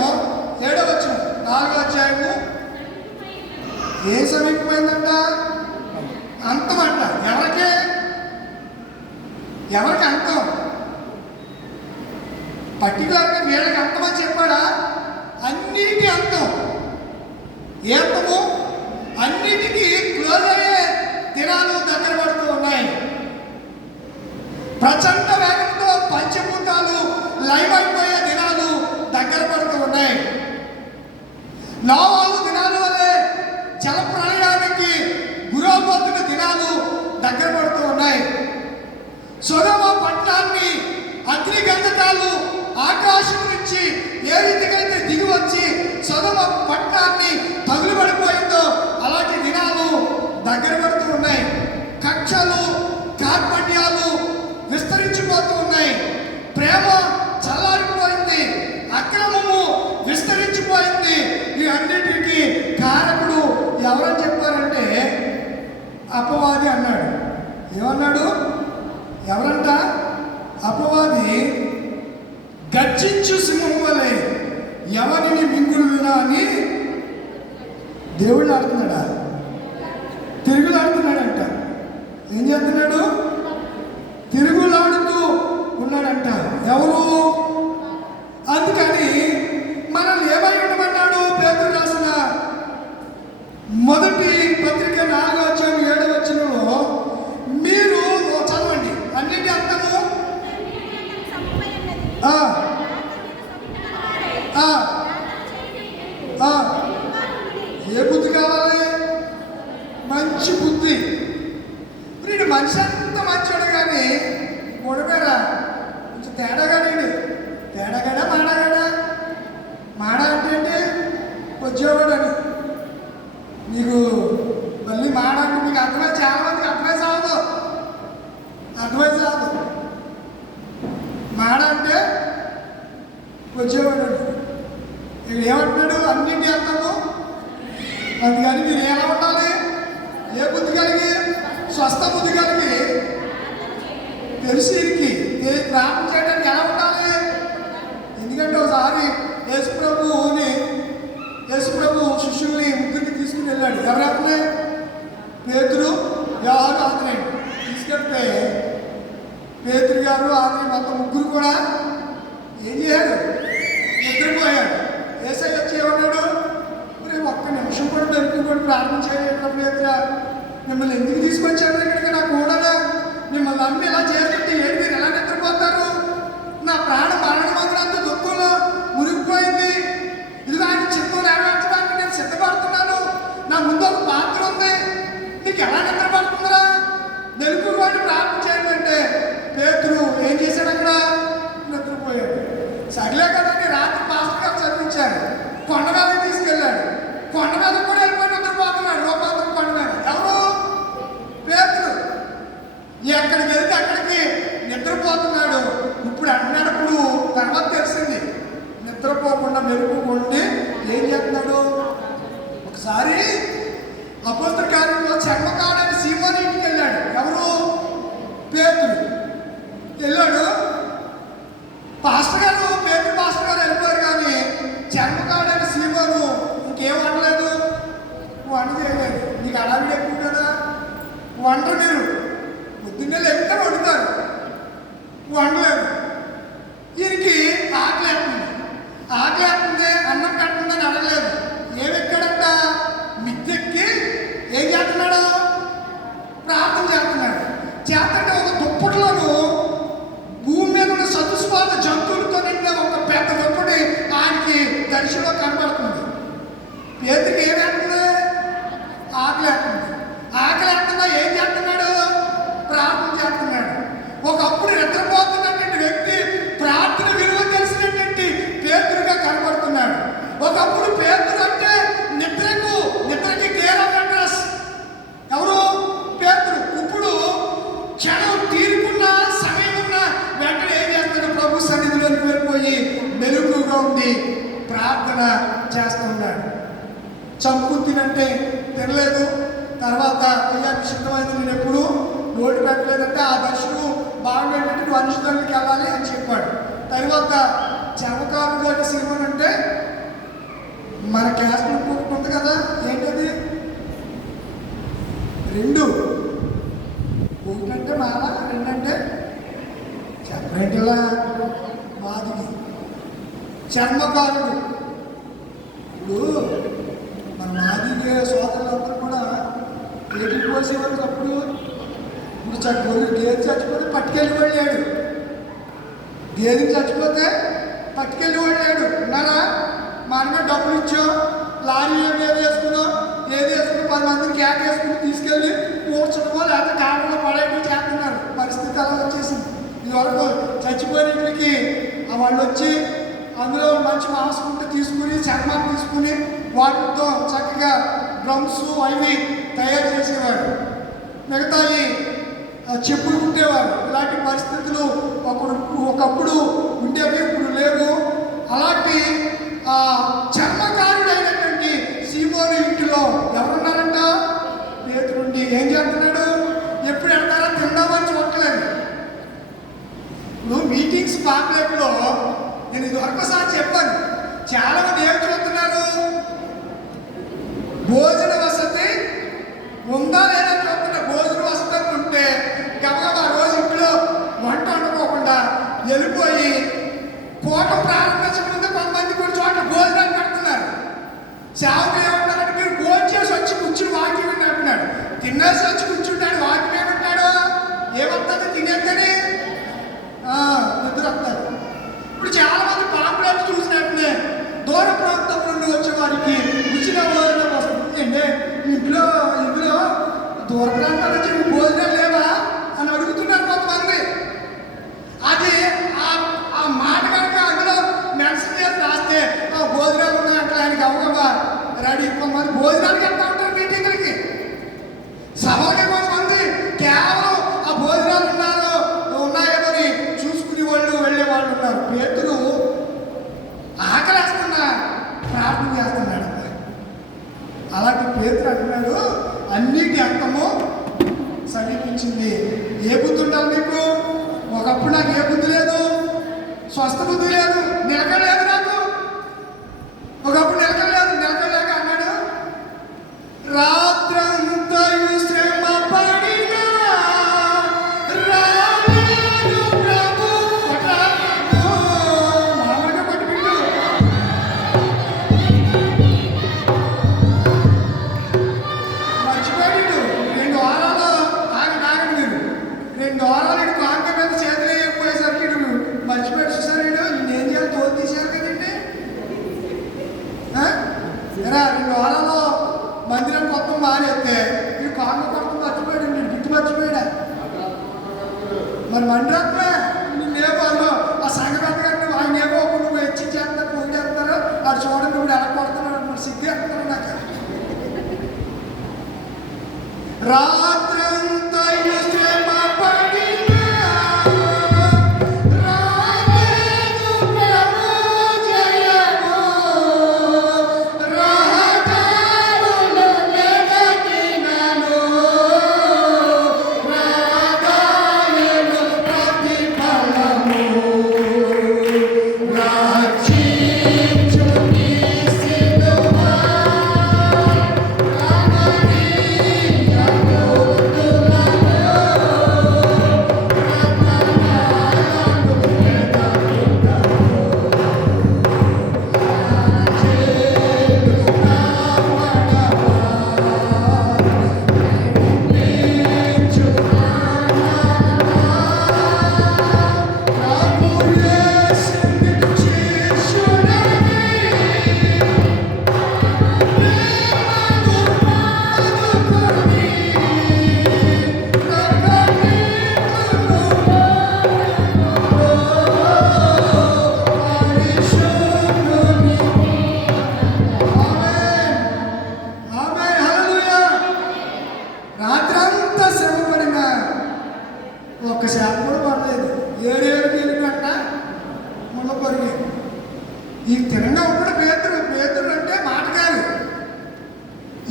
7వ వచనం 4వ అధ్యాయము ఏ సమీపమైందంట? అంతం అంట. ఎవరికి అంతం? పర్టికులర్గా వీళ్ళకి అంతం అని చెప్పాడా? అన్నిటి అంతం. ఏ అంతము? అన్నిటికీ క్లోజ్ అయ్యే దినాలు దగ్గర పడుతూ ఉన్నాయి. ప్రచండ వేగంతో పంచభూతాలు లైవ్ అయిపోయే దినాలు దగ్గర పడుతూ ఉన్నాయి. నోవాహు దినాలు వలె జల ప్రళయానికి గురవబోతున్న దినాలు దగ్గర పడుతూ ఉన్నాయి. సొదొమ పట్టణాన్ని అగ్ని గంధకాలు ఆకాశం నుంచి ఏ రీతిగా అయితే దిగి వచ్చి సొదొమ పట్టణాన్ని తగులుబడిపోయిందో అలాంటి దినాలు దగ్గర పడుతూ ఉన్నాయి. కక్షలు కార్పణ్యాలు విస్తరించిపోతూ ఉన్నాయి. ప్రేమ చల్లారిపోయింది. అక్రమము విస్తరించిపోయింది. ఈ అన్నిటికీ కారకుడు ఎవరని చెప్పారంటే అపవాది అన్నాడు. ఏమన్నాడు? ఎవరంట? అపవాది గర్జించు సింహం వలె ఎవరిని మింగుడునా అని దేవుడు ఆడుతున్నాడా? తిరుగులాడుతున్నాడంట. ఏం చేస్తున్నాడు? తిరుగులాడుతూ ఉన్నాడంట. ఎవరు? అందుకని మనల్ని ఏమై ఉండమన్నాడు? పేతురు రాసిన మొదటి పత్రిక 4వ అధ్యాయం 7వ వచనంలో మీరు చదవండి. అన్నిటి అంతము ఏ బుద్ధి కావాలి? మంచి బుద్ధి. వీడు మనిషి అంత మంచోడు కానీ గొడవేరా కొంచెం తేడాగాడు. మాడ అంటే ఏంటి? వచ్చేవాడు అని. మీకు మళ్ళీ మాడ అంటే మీకు అర్థమై చాలా మందికి అర్థమై సాగదు. మాడ అంటే వచ్చేవాడు అని. ఇక్కడ ఏమంటున్నాడు? అన్నింటి అంతము. అందుకని మీరు ఎలా ఉండాలి? ఏ బుద్ధి కలిగి? స్వస్థ బుద్ధి కలిగి తెలిసి ప్రార్థన చేయడానికి ఎలా ఉండాలి? ఎందుకంటే ఒకసారి యేసుప్రభు శిష్యుల్ని ముగ్గురిని తీసుకుని వెళ్ళాడు. ఎవరెవరిని? పేతురు, యోహాను, ఆంద్రేయ తీసుకెళ్తే పేతురు గారు ఆంద్రేయ మొత్తం ముగ్గురు కూడా ఏం చేశారు? నిద్రపోయాడు. యేసయ్య వచ్చి ఏమన్నాడు? మరి ఒక్క నిమిషం కూడా దొరికి ప్రార్థన చేయలేదు పేతురా, మిమ్మల్ని ఎందుకు తీసుకొచ్చాడు ఇక్కడికి? నా కూడా మిమ్మల్ని అమ్మి ఇలా చేస్తుంటే ఏంటి మీరు ఎలా నిద్రపోతారు? నా ప్రాణం మరణమంతా దుఃఖంలో మునిగిపోయింది. ఇది ఆయన చిత్తం నెరవేర్చడానికి నేను సిద్ధపడుతున్నాను. నా ముందు ఒక పాత్ర ఉంది. నీకు ఎలా నిద్రపడుతుందిరా? నెలుగురు వాడిని ప్రార్థన చేయాలంటే పేతురు ఏం చేశాడు? అక్కడ నిద్రపోయాడు. సరిలే కదండి, రాత్రి పాస్టర్ గారు చదివించారు. కొండ మీదకి తీసుకెళ్ళాడు. కొండ మీద కూడా వెళ్ళిపోయి నిద్రపోతున్నాడు. రూపాంతరం కొండ మీద. ఎవరు? పేతురు. ఒకసారి అపోస్తల కార్యంలో చర్మకాడని సీమోను ఇంటికి వెళ్ళాడు. ఎవరు? పేతురు వెళ్ళాడు. పాస్టర్ గారు వెళ్ళిపోయారు, కానీ చర్మకాడని సీమోను ఇంకేం వండలేదు, వంట చేయలేదు. నీకు అడావిడి ఎక్కువ కదా, వంటరు మీరు పొద్దున్నే లేకపోతే వండుతారు, వండలేదు. ఈయనకి ఆకలేస్తుంది, అన్నం కట్టుందని అడగలేదు. ఏమెక్కాడంట? మిద్దెక్కి ఏం చేస్తున్నాడు? ప్రార్థన చేస్తున్నాడు. చేస్తుంటే ఒక దుప్పట్లోను భూమి మీద ఉన్న సతుస్పాద జంతువులతో నిండిన ఒక పెద్ద దుప్పటి ఆయనకి దర్శనంలో కనబడుతుంది. పేతురికి ఏమేస్తుంది? ఆకలేస్తుందా ఏం చేస్తున్నాడు? ప్రార్థన చేస్తున్నాడు. ఒకప్పుడు నిద్రపోతున్నటువంటి వ్యక్తి ప్రార్థన విలువ తెలిసినటువంటి పేతురుగా కనబడుతున్నాడు. ఒకప్పుడు పేతురు అంటే నిద్రకి కేర్ ఆఫ్ అడ్రస్ ఎవరు? పేతురు. ఇప్పుడు క్షణం తీరుకున్న సమయం ఉన్న వెంటనే ఏం చేస్తాడు? ప్రభు సన్నిధిలోకి వెళ్ళిపోయి మెలుగుగా ఉండి ప్రార్థన చేస్తున్నాడు. చంపుతుందంటే తినలేదు. తర్వాత అయ్యాకి సిద్ధమైంది, నేను ఎప్పుడు నోటి పెట్టలేదంటే ఆ దర్శనం బాగుండేటట్టు నువ్వు అనుష్ఠానికి వెళ్ళాలి అని చెప్పాడు. తర్వాత చమకాలు గారి సినిమా అంటే మన క్లాస్లో ఇంకొకటి ఉంది కదా, ఏంటది? రెండు, ఒకటంటే మాల, రెండంటే చెప్పరేంటిలా బాధకి చర్మకారుడు. ఇప్పుడు మన మాదిరి సోదరులందరూ కూడా ఏటికి పోసేవారు. అప్పుడు ఇప్పుడు గేదె చచ్చిపోతే పట్టుకెళ్ళి వెళ్ళాడు, గేదెకి చచ్చిపోతే పట్టుకెళ్ళి వెళ్ళాడు. ఉన్నారా? మా అన్న డబ్బులు ఇచ్చాం, లారీ ఏది వేసుకున్నాం, 10 మందిని క్యాక్ వేసుకుని తీసుకెళ్ళి కూర్చోవో లేకపోతే కాలంలో పడేవి చేస్తున్నారు. పరిస్థితి అలా వచ్చేసింది. ఇదివరకు చచ్చిపోయినట్లకి వాళ్ళు వచ్చి అందులో మంచి మాంసం ఉంటే తీసుకుని చర్మాన్ని తీసుకుని వాటితో చక్కగా డ్రమ్స్ అవి తయారు చేసేవాడు. మిగతాయి చెప్పులు కుట్టేవారు. ఇలాంటి పరిస్థితులు ఒకప్పుడు ఉండేవి, ఇప్పుడు లేవు. అలాంటి చర్మకారుడైనటువంటి సీమోను ఇంటిలో ఎవరున్నారంట? పేతురుండి ఏం చేస్తున్నాడు? ఎప్పుడు వెళ్తారా తిందామని చూడలేదు. ఇప్పుడు మీటింగ్స్ పాంప్లెట్లో నేను ఇది ఒకసారి చెప్పాను, చాలా మంది ఏం చూస్తున్నారు? భోజన వసతి ఉందా లేదా చూస్తున్నా. భోజన వసతి ఉంటే గబగబా రోజు ఇంట్లో వంట వండుకోకుండా వెళ్ళిపోయి కోటం ప్రారంభించక ముందే కొంతమంది కొన్ని చోట్ల భోజనాలు పెడుతున్నారు. సేవకులు ఏమంటారంటే మీరు భోజనం చేసి వచ్చి కూర్చుని వాక్యం వింటున్నాడు, తినేసి వచ్చి కూర్చుంటాడు, వాక్యం ఏమంటాడు? ఏమవుతుంది? తినేద్దని నిద్ర వస్తారు. ఇప్పుడు చాలా మంది పాంప్లెట్ చూసినట్టునే దూర ప్రాంతం నుండి వచ్చే వారికి ఉచిత భోజనం వస్తుంది. అంటే ఇందులో దూర ప్రాంతాల నుంచి భోజనం లేవా అని అడుగుతున్నారు కొంతమంది. అది ఆ మాట కనుక అందులో మెన్షన్ చేసి రాస్తే భోజనాలు ఉన్నాయంటే ఆయనకి అవగవా రెడీ. కొంతమంది భోజనానికి వెళ్తా ఉంటారు మీటింగ్లకి. సభలకి కొంతమంది కేవలం ఆ భోజనాలు ఉన్నాయేమో చూసుకునే వాళ్ళు వెళ్ళే వాళ్ళు ఉన్నారు. పేతురు ఆకలేస్తున్నా ప్రార్థన చేస్తున్నాడు. అలాంటి పేతురు అంటున్నాడు, అన్నిటి అంతము సమీపించింది. ఏ బుద్ధి ఉండాలి నీకు? ఒకప్పుడు నాకు ఏ బుద్ధి లేదు, స్వస్థ బుద్ధి లేదు, నిలకలేదు నాకు. ఒకప్పుడు నిలకలేక అన్నాడు, రాత్రంతయు శ్రమ పడినా రాలేదు ప్రభు. మామూలుగా పట్టుకుంటూ మర్చిపోయాడు. 2 వారాలు ఆగండి మీరు, 2 వారాలు ఇటు కాంక మీద చేతులు వేయకపోయేసరికి ఇటు మర్చిపోయాడు. చూసారు, నేనేం చేయాలి? తోలు తీశారు కదండి. 2 వారాలు మందిరం మొత్తం మానేస్తే ఇటు కాంక కొత్త మర్చిపోయాడు, గిట్టు మర్చిపోయాడా? మరి మండపమే నిన్నేమో అందులో ఆ సంగతి గారిని ఆయన ఏమో నువ్వు హెచ్చించేస్తారు, పోగేస్తారు, వాడు చూడండి నువ్వు ఎలా కొడుతున్నాడు, మరి సిగ్గేస్తున్నాడు నాకు. రాత్రంతయు శ్రమ పడినా రాలేదు ప్రభు జయము, రహదారులన్నీ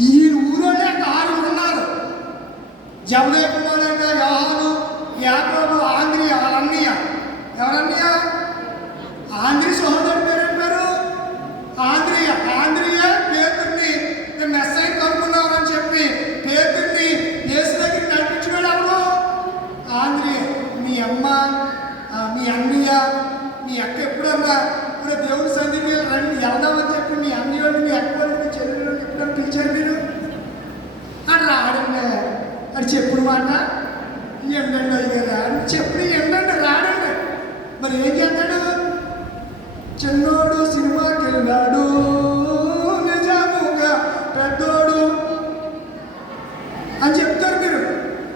ఈ ఊరోనే ఆరుగురు ఉన్నారు. జబదే కుమారుడైన యోహాను, యాకోబు, ఆంద్రియ, వాళ్ళ అన్నయ్య. ఎవరన్నయ్య? ఆంద్రి సహోదరుడు పేరు పేరు ఆంద్రియ. ఆంద్రియ పేతుర్ని మేము మెస్సై కనుక్కున్నామని చెప్పి పేతుర్ని యేసు దగ్గరికి నడిపించుకోడు. ఎవరు? ఆంద్రియ. మీ అమ్మ, మీ అన్నయ్య, మీ అక్క ఎప్పుడన్నా ఇప్పుడు దేవుని సన్నిధికి రండి వెళ్దామని చెప్పి మీ అన్నయ్యోడు, మీ అక్కలు, మీ చెల్లెలు ఎప్పుడన్నా పిలిచారు మీరు? అని రాడండి. అది చెప్పుడు మాట ఎండండి అయ్యారా అని చెప్పుడు ఎండండి రాడండి. మరి ఏం చేస్తాడు? చిన్నోడు సినిమాకి వెళ్ళాడు నిజాముగా పెద్దోడు అని చెప్తారు మీరు.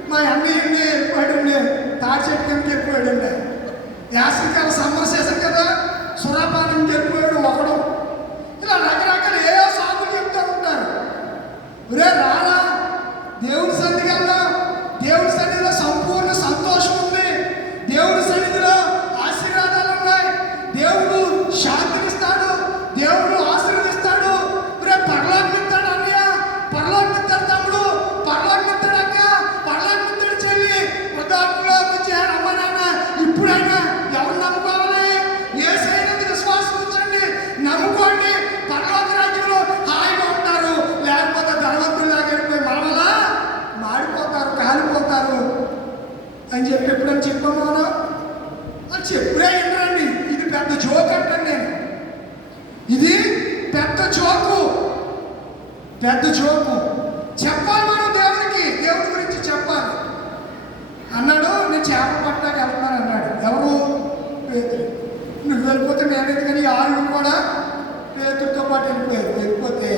మా అన్నయ్య వెళ్ళిపోయాడండి, తాటి చెట్టు కిందకి వెళ్ళిపోయాడండి. యాసరికాల సమ్మర్ సీజన్ కదా, సురాపానికి వెళ్ళిపోయాడు ఒకడు. ఇలా రకరకాల ఏదో సాగులు చెప్తూ ఉంటారు. ఒరే రారా దేవుని సన్నిధికి వెళ్దాం. దేవుని సన్నిధిలో సంపూర్ణ సంతోషం ఉంది. దేవుని సన్నిధిలో ఆశీర్వాదాలు ఉన్నాయి. దేవుడు శాంతినిస్తాడు, దేవుడు ఆశీర్వదిస్తాడు. రేపు పరలోకమిస్తాడు అన్నయ్య, పరలోకమిస్తాడు తమ్ముడు, పరలోకమిస్తాడు అక్క, పరలోకమిస్తాడు చెల్లి. వృద్ధాప్యంలోకి వచ్చాడు అమ్మ నాన్న. ఇప్పుడైనా ఎవరు నమ్ముకోవాలి? యేసయ్య మీద విశ్వాసం ఉంచండి, నమ్ముకోండి. పరలోక రాజ్యంలో హాయిగా ఉంటారు. లేకపోతే ధనవంతులాగా వెళ్ళిపోయి మనవలా మాడిపోతారు, కాలిపోతారు అని చెప్పి ఎప్పుడని చెప్పాము మనం? అని చెప్పుడే ఏంటండి? ఇది పెద్ద జోక్ అంటాను నేను. ఇది పెద్ద జోకు, పెద్ద జోకు. చెప్పాలి మనం దేవునికి, దేవుడి గురించి చెప్పాలి. అన్నాడు నేను చేప పట్టడానికి వెళ్తున్నాను అన్నాడు. ఎవరు? పేతురు. నువ్వు వెళ్ళిపోతే నేను కానీ ఆరుగురు కూడా పేతురుతో పాటు వెళ్ళిపోయారు. వెళ్ళిపోతే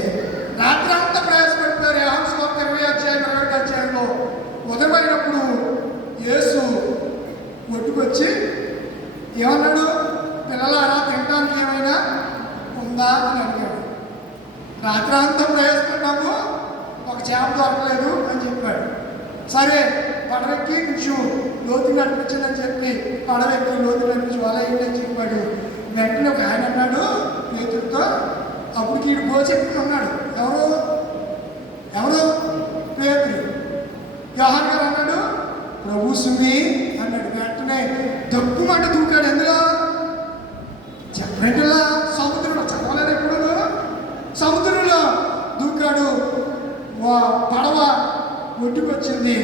రాత్రి అంతా ప్రయాసపడిపోయారు. యోహాను సువార్త 20 అధ్యాయం 21 అధ్యాయంలో ఉదయమైనప్పుడు యేసు ఒడ్డుకొచ్చి ఏమన్నాడు? పిల్లలారా తినడానికి ఏమైనా ఉందా అని అడిగాడు. రాత్రి అంతా ప్రయాసపడ్డాము, ఒక చేప దొరకలేదు అని చెప్పాడు. సరే పడవెక్కి కొంచెం లోతు నడిపించదని చెప్పి పడవెక్కి లోతు నడిపించి వల ఏంటని చెప్పాడు. వెంటనే ఒక ఆయన అన్నాడు పేతురుతో, అప్పుడు వీడు గోచెప్పి ఉన్నాడు. ఎవరు? ఎవరు? పేతురు. యోహాను గారు అన్నాడు ప్రభు సుమి అన్నాడు. వెంటనే దక్కుమంట దూకాడు. ఎందులో? చెప్పరేంటిలా సముద్రంలో. చదవలేదు ఎప్పుడు? సముద్రంలో దూకాడు. పడవ ఒడ్డుకొచ్చింది.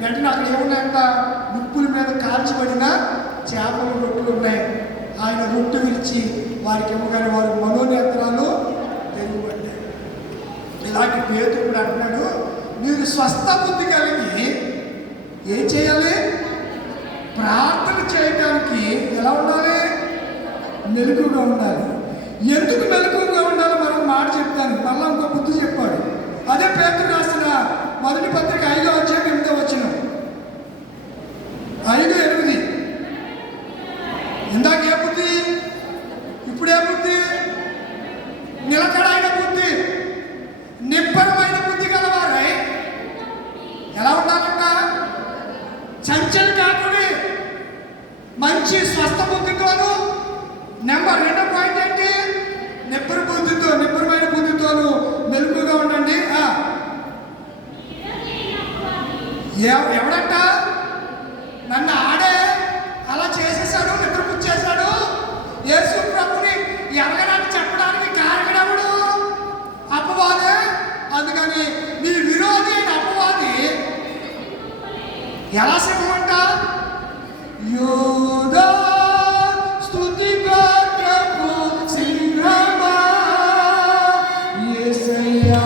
వెంటనే అక్కడ ఏమున్నాయంట? నిప్పుల మీద కాల్చబడిన చేపలు, రొట్టెలు ఉన్నాయి. ఆయన రొట్టె విరిచి వారికి ఇవ్వగానే వారి మనోనేత్రాలు తెరుగుపడ్డాయి. ఇలాంటి పేతుడు అంటున్నాడు, మీరు స్వస్థ బుద్ధి కలిగి ఏం చేయాలి? ప్రార్థన చేయడానికి ఎలా ఉండాలి? మెలకుగా ఉండాలి. ఎందుకు మెలకుగా ఉండాలో మనం మాట చెప్తాను. మళ్ళీ ఇంకో బుద్ధి చెప్పాడు. అదే పేతురు రాసిన మొదటి పత్రిక 5వ అధ్యాయం 8వ వచనం. 5:8. ఇందాక ఏ బుద్ధి, ఇప్పుడే బుద్ధి? నిలకడైన బుద్ధి, నిబ్బరమైన బుద్ధి గలవారై ఎలా ఉండాలంట? చంచలు కాకుడి, మంచి స్వస్థ బుద్ధితోను. నెంబర్ 2 పాయింట్ ఏంటి? నిబ్బరమైన బుద్ధితోను మెలుగుగా ఉండండి. ఎవడంట? నన్ను ఆడే అలా చేసేసాడు, నిద్రపుచ్చేశాడు. యేసు ప్రభుని ఎరగడానికి చెప్పడానికి కారణముడు అపవాదే. అందుకని నీ విరోధి అయిన అపవాది ఎలా సింహమంట? యోధా స్తుతి గోత్రపు సింహమా యేసయ్యా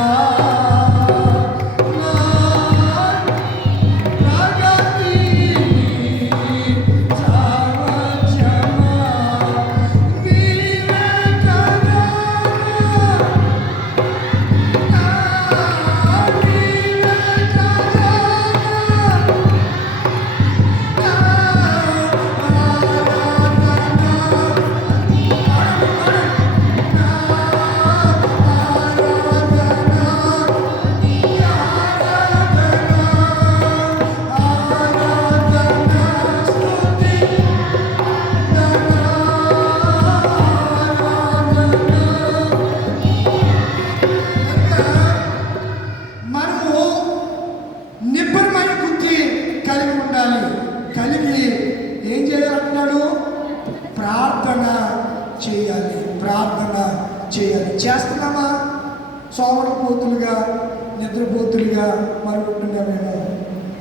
మరి ఉంటున్నామేమో.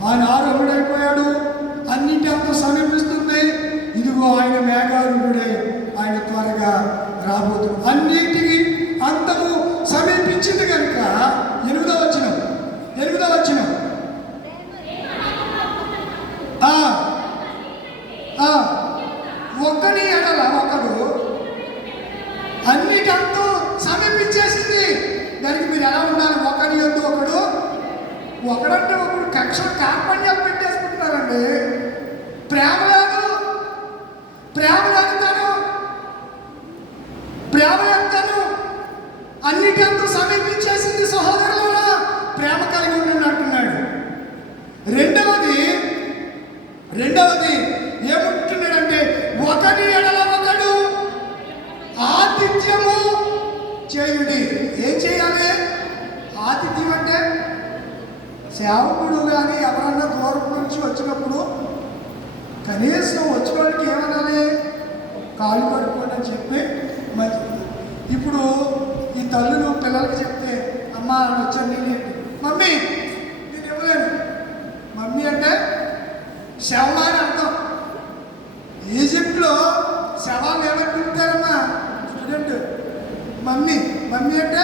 ఆయన ఆరోహుడైపోయాడు, అన్నింటి అంత సమీపిస్తుంది. ఇదిగో ఆయన మేఘారూఢుడే, ఆయన త్వరగా రాబోతుంది. అన్నిటికీ అంతము సమీపించింది కనుక 8వ వచనం ఒకని ఎడల ఒకడు, అన్నిటంతో సమీపించేసింది. దానికి మీరు ఎలా ఉండాలి? ఒకడి యందు ఒకడంటే ఒకడు కక్షలు కార్పణ్యాలు పెట్టేసుకుంటున్నారండి. ప్రేమ లేదు తను అన్నిటంతో సమీపించేసింది. సహోదరులారా, ప్రేమ కలిగి ఉండండి అంటున్నాడు. రెండవది ఏమంటున్నాడంటే, ఒకని ఎడల ఒకడు ఆతిథ్యము చేయుడి. ఏం చేయాలి? ఆతిథ్యం అంటే సేవకుడు కానీ ఎవరన్నా దూరం నుంచి వచ్చినప్పుడు కనీసం వచ్చిన వాళ్ళకి ఏమనాలి? కాలు కడుక్కోండి అని చెప్పి మంచి. ఇప్పుడు ఈ తల్లులు పిల్లలకి చెప్తే, అమ్మ వచ్చాను నేను మమ్మీ నేను ఇవ్వలేను. మమ్మీ అంటే శవ అని అర్థం. ఈజిప్ట్లో శవాలు ఏమని పిలుస్తారమ్మా? స్టూడెంట్ మమ్మీ అంటే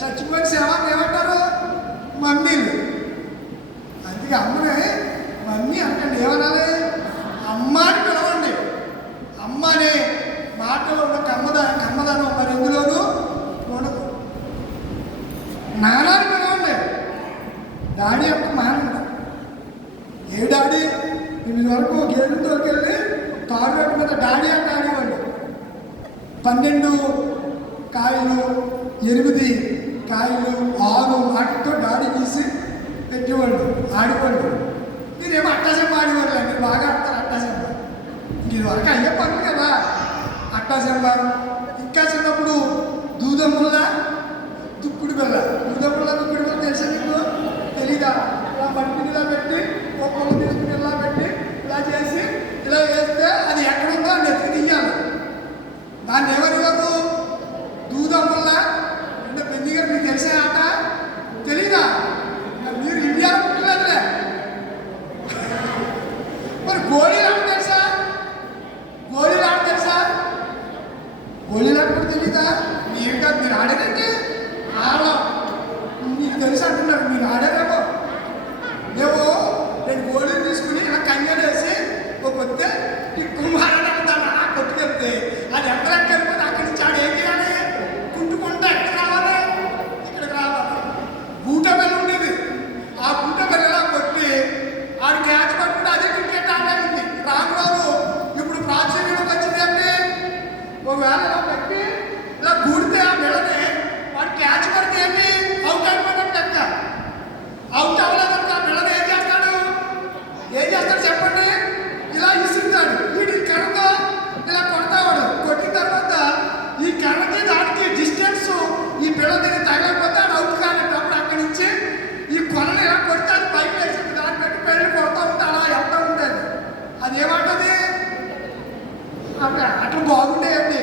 చచ్చిపోయిన శవాన్ని ఏమంటారు? మమ్మీలు. అందుకే అమ్మని మమ్మీ అంటే ఏమనాలి? అమ్మ అని పిలవండి. అమ్మ అనే మాటలో ఉన్న కమ్మదనం మరి ఎందులోనూ ఉండదు. నాన్నని పిలవండి. డాడీ యొక్క మానండి. ఏ డాడీ? ఇది వరకు గేదె తోలుకెళ్ళి కారు రోడ్డు మీద డాడీ అంటే ఆడేవాళ్ళు. 12 కాయలు 8 కాయలు 6 వాటితో డాడీ తీసి పెట్టేవాళ్ళు, ఆడేవాళ్ళు. మీరేమో అట్టాసెమ్మ ఆడేవాళ్ళు. మీరు బాగా ఆడతారు అట్టాసెమ్మ. ఇది వరకు అయ్యే పనులు కదా అట్టాసెమ్మ. ఇంకా చిన్నప్పుడు దూదముల దుక్కుడు బిళ్ళ తెలుసా మీకు? తెలీదా? ఇలా మట్టిని ఇలా పెట్టి ఒక పొలం తీసుకుని ఇలా పెట్టి ఇలా చేసి ఇలా వేస్తే అది ఎక్కడుందో అని ఎత్తుకు తీయాలి. దాన్ని ఎవరు దూదముల అంటే పెద్దగా మీకు తెలిసే ఆట తెలీదా? మీరు ఇండియాలో పుట్టలేదులే. మరి గోళీలాట తెలుసా? గోళీలాట కూడా తెలీదా? మీరు ఆడేదంటే ఆడడం మీకు తెలుసు అంటున్నారు. మీరు ఆడారేమో. ఏమో నేను గోళీలు తీసుకుని ఇలా కన్యలు వేసి ఒక కొత్త కుమారుడు దాన్ని అలా కొట్టుకెళ్తే అది ఎక్కడికి వెళ్ళిపోతే అక్కడి నుంచి ఆడ ఏం చేయాలి? కుట్టుకుంటే ఎక్కడ రావాలి? ఇక్కడికి రావాలి. బూట బెల్ల ఉండేది. ఆ బూట బెల్ల ఎలా కొట్టి ఆడు క్యాచ్ పట్టుకుంటే అదే క్రికెట్ ఆడాలి. రాను ఇప్పుడు ప్రాచుర్యంలోకి వచ్చింది అంటే ఒకవేళ ఇలా పెట్టి ఇలా కూడితే ఆ బెల్లని వాడు క్యాచ్ పడితే ఏంటి? అవుట్ అయిపోయినట్టు లెక్క. అవుట్ అవ్వలేదంటే ఆ బెల్లని ఏం చేస్తాడు చెప్పండి? ఇలా ఇస్తున్నాడు. వీడు ఈ కర్రతో ఇలా కొడతావాడు. కొట్టిన తర్వాత ఈ కర్రకి దానికి డిస్టెన్స్ ఈ బిళ్ళ దగ్గర తగలకపోతే అది అవుట్ కానట్టు. అప్పుడు అక్కడి నుంచి ఈ కొనని ఇలా కొడితే అది పైకి వేసింది. దాన్ని పెట్టి పెళ్ళి కొడతా ఉంటే అలా ఎంత ఉంటుంది. అది ఏమంటుంది? అప్పుడు ఆటలు బాగుంటాయండి.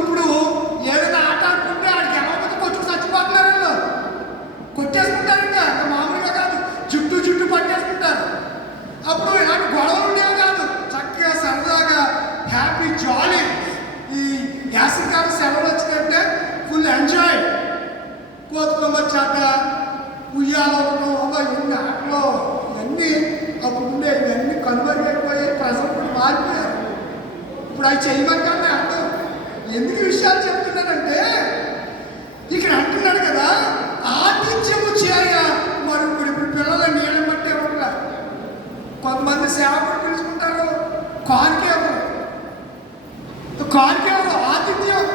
ఇప్పుడు ఏదైనా ఆట ఆడుకుంటే ఆడికి ఎవరితో కొట్టుకు చచ్చిపోతున్నారు. వాళ్ళు కొట్టేసుకుంటారు. ఇంకా మామూలుగా కాదు, జుట్టు పట్టేసుకుంటారు. అప్పుడు ఇలాంటి గొడవలు ఉండేవి కాదు. చక్కగా సరదాగా హ్యాపీ జాలీ. ఈ వేసవికాలం సెలవులు వచ్చినట్టే ఫుల్ ఎంజాయ్. కోతుకొమ్మచ్చాట, ఉయ్యాలవడం, ఎన్ని ఆటలు ఇవన్నీ అప్పుడు ఉండే. ఇవన్నీ కనుమరుగైపోయి ప్రజలు కూడా మారిపోయారు. ఇప్పుడు అవి చేయమని అర్థం. ఎందుకు విషయాలు చెప్తున్నానంటే ఇక్కడ అంటున్నాడు కదా, ఆతిథ్యము చేయ మరొకడు. ఇప్పుడు పిల్లలు నీళ్ళ బట్టే ఉంటారు. కొంతమంది సేవకుడు పిలుచుకుంటారు, కానికేవరు ఆతిథ్యం.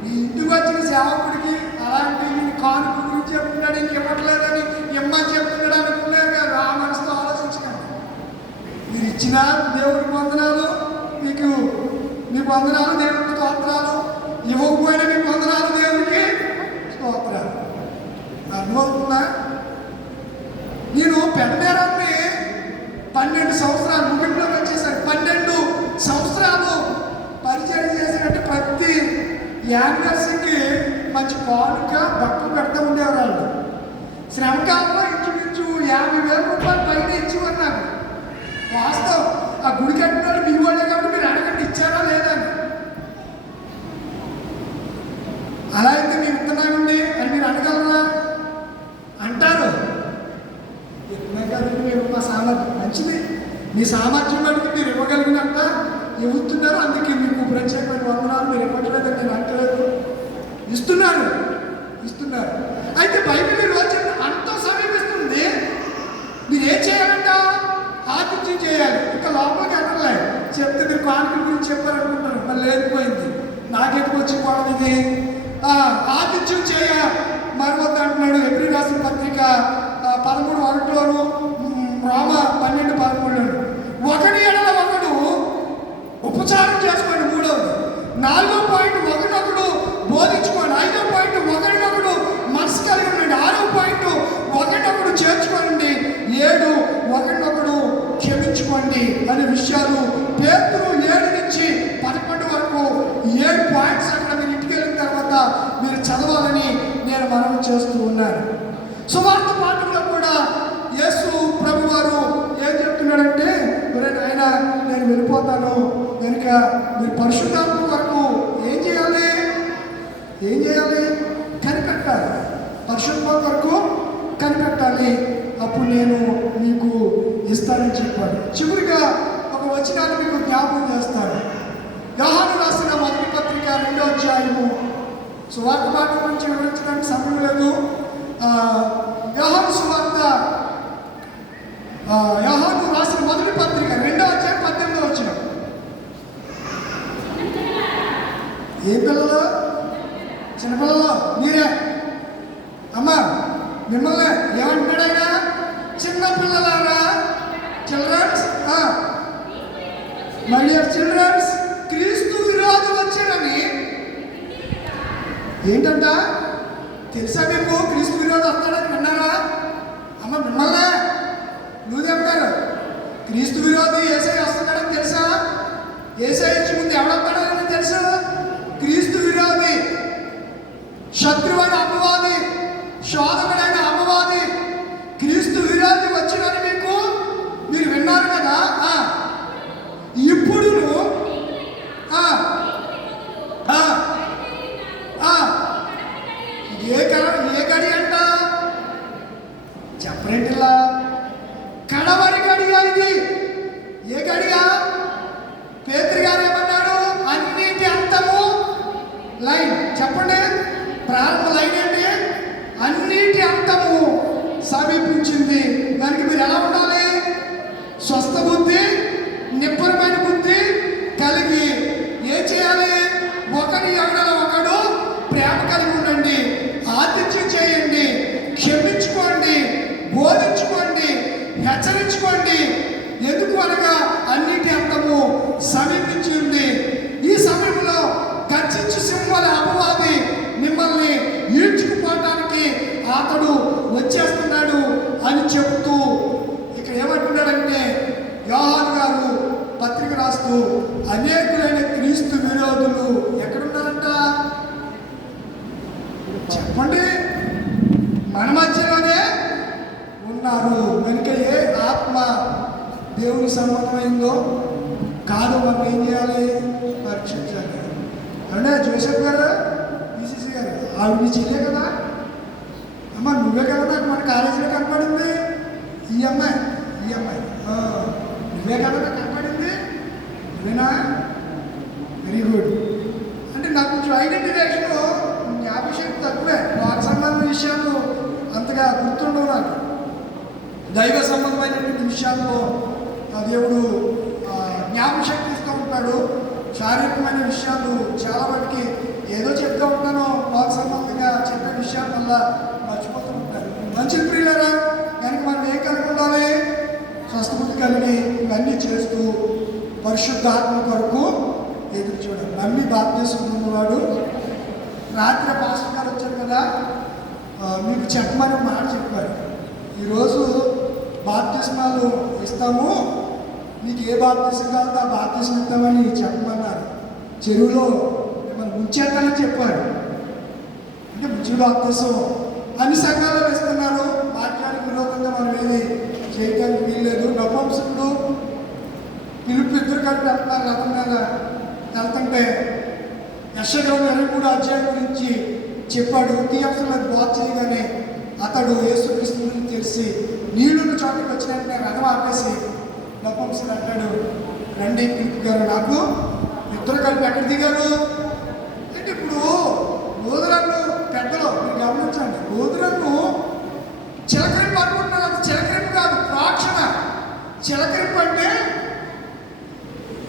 మీ ఇంటికి వచ్చిన సేవకుడికి అలాంటి కానుక గురించి చెప్తున్నాడు, ఇంకివ్వట్లేదని ఇమ్మని చెప్తున్నాడు అనుకున్నారు కదా. ఆ మనసుతో ఆలోచించకండి. మీరు ఇచ్చిన దేవుడికి వందనాలు, మీకు వందనాలు, దేవుడికి స్తోత్రాలు. ఇవ్వకపోయినా మీకు వందనాలు, దేవుడికి స్తోత్రాలు. అర్థమవుతుందా? నేను పెద్దరాన్ని 12 సంవత్సరాలు ముగింపులోకి వచ్చేసాను. 12 సంవత్సరాలు పరిచయం చేసినట్టు ప్రతి యానివర్సరీకి మంచి కానుక బట్టలు పెడతా ఉండేవారు. శ్రమకాలంలో ఇంచుమించు 50,000 రూపాయలు పైన ఇచ్చివన్నారు. వాస్తవం. ఆ గుడి కట్టినాడు మీ వాళ్ళే కాబట్టి మీరు అడగండి ఇచ్చారా లేదా అని. అలా అయితే మేము ఇస్తున్నామండి అని మీరు అడగలరా అంటారు. ఇస్తున్నాయి కదండి మీరు మా సామర్థ్యం మంచిది. మీ సామర్థ్యం బట్టి మీరు ఇవ్వగలిగినంత ఇవ్వుతున్నారు. అందుకే మీకు ప్రత్యేకమైన వందనాలు. మీరు ఇవ్వట్లేదని నేను అంటలేదు, ఇస్తున్నారు. అయితే బైబిల్ రోజు అంత సమీపిస్తుంది. మీరు ఏం చేయాలంట? ఆతిథ్యం చేయాలి. ఇంకా లోపలికి అనలే చెప్తే మీరు కానుకల గురించి చెప్పారనుకుంటారు. మళ్ళీ లేకపోయింది. నాకెందుకు వచ్చి పోవడం ఇది? ఆతిథ్యం చేయ మరొద్దు అంటున్నాడు. ఎబ్రీ రాసిన పత్రిక 13:1 రోమ 12:13 ఒకడి ఎడల ఒకడు ఉపచారం చేసుకోండి. 3వది. 4వ పాయింట్ ఒకరినొకడు బోధించుకోండి. 5వ పాయింట్ ఒకరినొకడు మనసు కలిగి ఉండండి. 6వ పాయింట్ ఒకరినొకడు చేర్చుకోండి. 7 ఒకరినొకడు క్షమించుకోండి అనే విషయాలు పేతురు 7 నుంచి 11 వరకు 7 పాయింట్స్ అక్కడ మీరు ఇంటికి వెళ్ళిన తర్వాత మీరు చదవాలని నేను మనవి చేస్తూ ఉన్నాను. సువార్త పాఠంలో కూడా యేసు ప్రభు వారు ఏం చెప్తున్నాడంటే, ఆయన నేను వెళ్ళిపోతాను కనుక మీరు పరిశుద్ధాత్మ వరకు ఏం చేయాలి? కనిపెట్టాలి. పరిశుద్ధాత్మ వరకు కనిపెట్టాలి. అప్పుడు నేను మీకు ఇస్తానని చెప్పాడు. చివరిగా ఒక వచనాన్ని మీకు జ్ఞాపకం చేస్తాడు. యోహాను రాసిన మొదటి పత్రిక 2వ అధ్యాయము. సువార్త పాఠం గురించి వివరించడానికి సమయం లేదు. యోహాను రాసిన మొదటి పత్రిక 2వ అధ్యాయం 18వ వచనం. ఏ పిల్లలు? చిన్నపిల్లలు మీరే అమ్మా. మిమ్మల్ని ఏమంటున్నాడు ఆయన? చిన్నపిల్లలారా, చిల్డ్రన్స్, మై డియర్ చిల్డ్రన్స్, క్రీస్తు విరోధి వచ్చాడని. ఏంటంట తెలుసా మీకు? క్రీస్తు విరోధి వస్తాడని విన్నారా? అమ్మ మిమ్మల్నే నువ్వు చెప్తారు. క్రీస్తు విరోధి యేసయ్య వస్తున్నాడని తెలుసా? యేసయ్య ఇచ్చి ముందు ఎవడొస్తాడని తెలుసా? క్రీస్తు విరోధి, శత్రువైన అపవాది, శోధకుడైన అపవాది, క్రీస్తు విరోధి వచ్చినని మీరు విన్నారు కదా. ఇప్పుడు ఏ గడి అంట చెప్పరేంటిలా? కడవరి గడియా ఇది. ఏ గడియా? పేతురు గారు ఏమన్నాడు? అన్నిటి అంతము లైన్. చెప్పండి, ప్రారంభ లైన్ ఏంటి? అన్నిటి అంతము సమీపించింది. దానికి మీరు ఎలా ఉండాలి? స్వస్థ బుద్ధి, నిబ్బరమైన బుద్ధి కలిగి ఏం చేయాలి? ఒకరి ఎడల ఒకడు ప్రేమ కలిగి ఉండండి. ఆతిథ్యం చేయండి, క్షమించుకోండి, బోధించుకోండి, హెచ్చరించుకోండి. ఎందుకు అనగా అన్నిటి అంతము సమీపించి ఉంది. ఈ సమయంలో గర్జించు సింహాల అపవాది మిమ్మల్ని ఈడ్చుకుపోవటానికి అతడు వచ్చేస్తున్నాడు అని చెబుతూ ఇక్కడ ఏమంటున్నాడంటే, యోహాను గారు పత్రిక రాస్తూ అనేకులైన క్రీస్తు విరోధులు ఎక్కడున్నారంట చెప్పండి? మన మధ్యలోనే ఉన్నారు. కనుక ఏ ఆత్మ దేవుని సంబంధమైందో కాదు మనం ఏం చేయాలి? పరీక్షించాలి. అంటే జోసెఫ్ గారు, ఈసీసీ గారు, ఆవిడ నీ చెల్లే కదా అమ్మ, నువ్వే కదా నాకు మన కాలేజీలో కనపడింది. ఈ అమ్మాయి నువ్వే కదా నాకు కనపడింది. నువ్వేనా? Very good. అంటే నాకు కొంచెం ఐడెంటిఫికేషన్ జ్ఞాపకశక్తి తక్కువే. వాటి సంబంధించిన విషయాలు అంతగా గుర్తుండవు నాకు. దైవ సంబంధమైనటువంటి విషయాల్లో దేవుడు జ్ఞాపకశక్తి ఇస్తూ ఉంటాడు. శారీరకమైన విషయాలు చాలా వాటికి ఏదో చెప్తూ ఉంటాను, వాటి సంబంధంగా చెప్పే విషయాల వల్ల మర్చిపోతూ ఉంటారు. మంచి ప్రియులరా, కనుక మనం ఏం కలిగి ఉండాలి? స్వస్థబుద్ధి కలిగి ఇవన్నీ చేస్తూ పరిశుద్ధాత్మ కొరకు ఎదురు చూడాలి. నమ్మి బాప్తిసం ఉన్నవాడు. రాత్రి పాస్టర్ గారు వచ్చారు కదా, మీకు చెప్పమని మాట చెప్పారు. ఈరోజు బాప్తిస్మాలు ఇస్తాము, మీకు ఏ బాప్తిసం కావాలో ఆ బాప్తిసం ఇస్తామని చెప్పమన్నారు. చెరువులో మిమ్మల్ని ముంచేద్దామని చెప్పారు. అంటే ముంచు బాప్తిసం అన్ని సంఘాల్లో ఇస్తున్నారు. కలిపి వెళ్తున్నారు రథం మీద వెళ్తుంటే యెషయా 23 అధ్యాయం గురించి చెప్పాడు. తీయవసరం బోధ చేయగానే అతడు యేసుక్రీస్తు గురించి తెలిసి నీళ్ళున్న చోటకి వచ్చిన వెంటనే రథం ఆపేసి నపుంసకుడు అంటాడు, రండి పిలుపు గారు, నాకు ఇద్దరు కలిపి ఎక్కడ దిగారు అంటే ఇప్పుడు గోధురన్ను పెద్దలు మీరు గమనించండి, గోధురన్ను చిలకరింపు అనుకుంటున్నారు. అది చిలకరింపు కాదు, ప్రోక్షణ. చిలకరింపు అంటే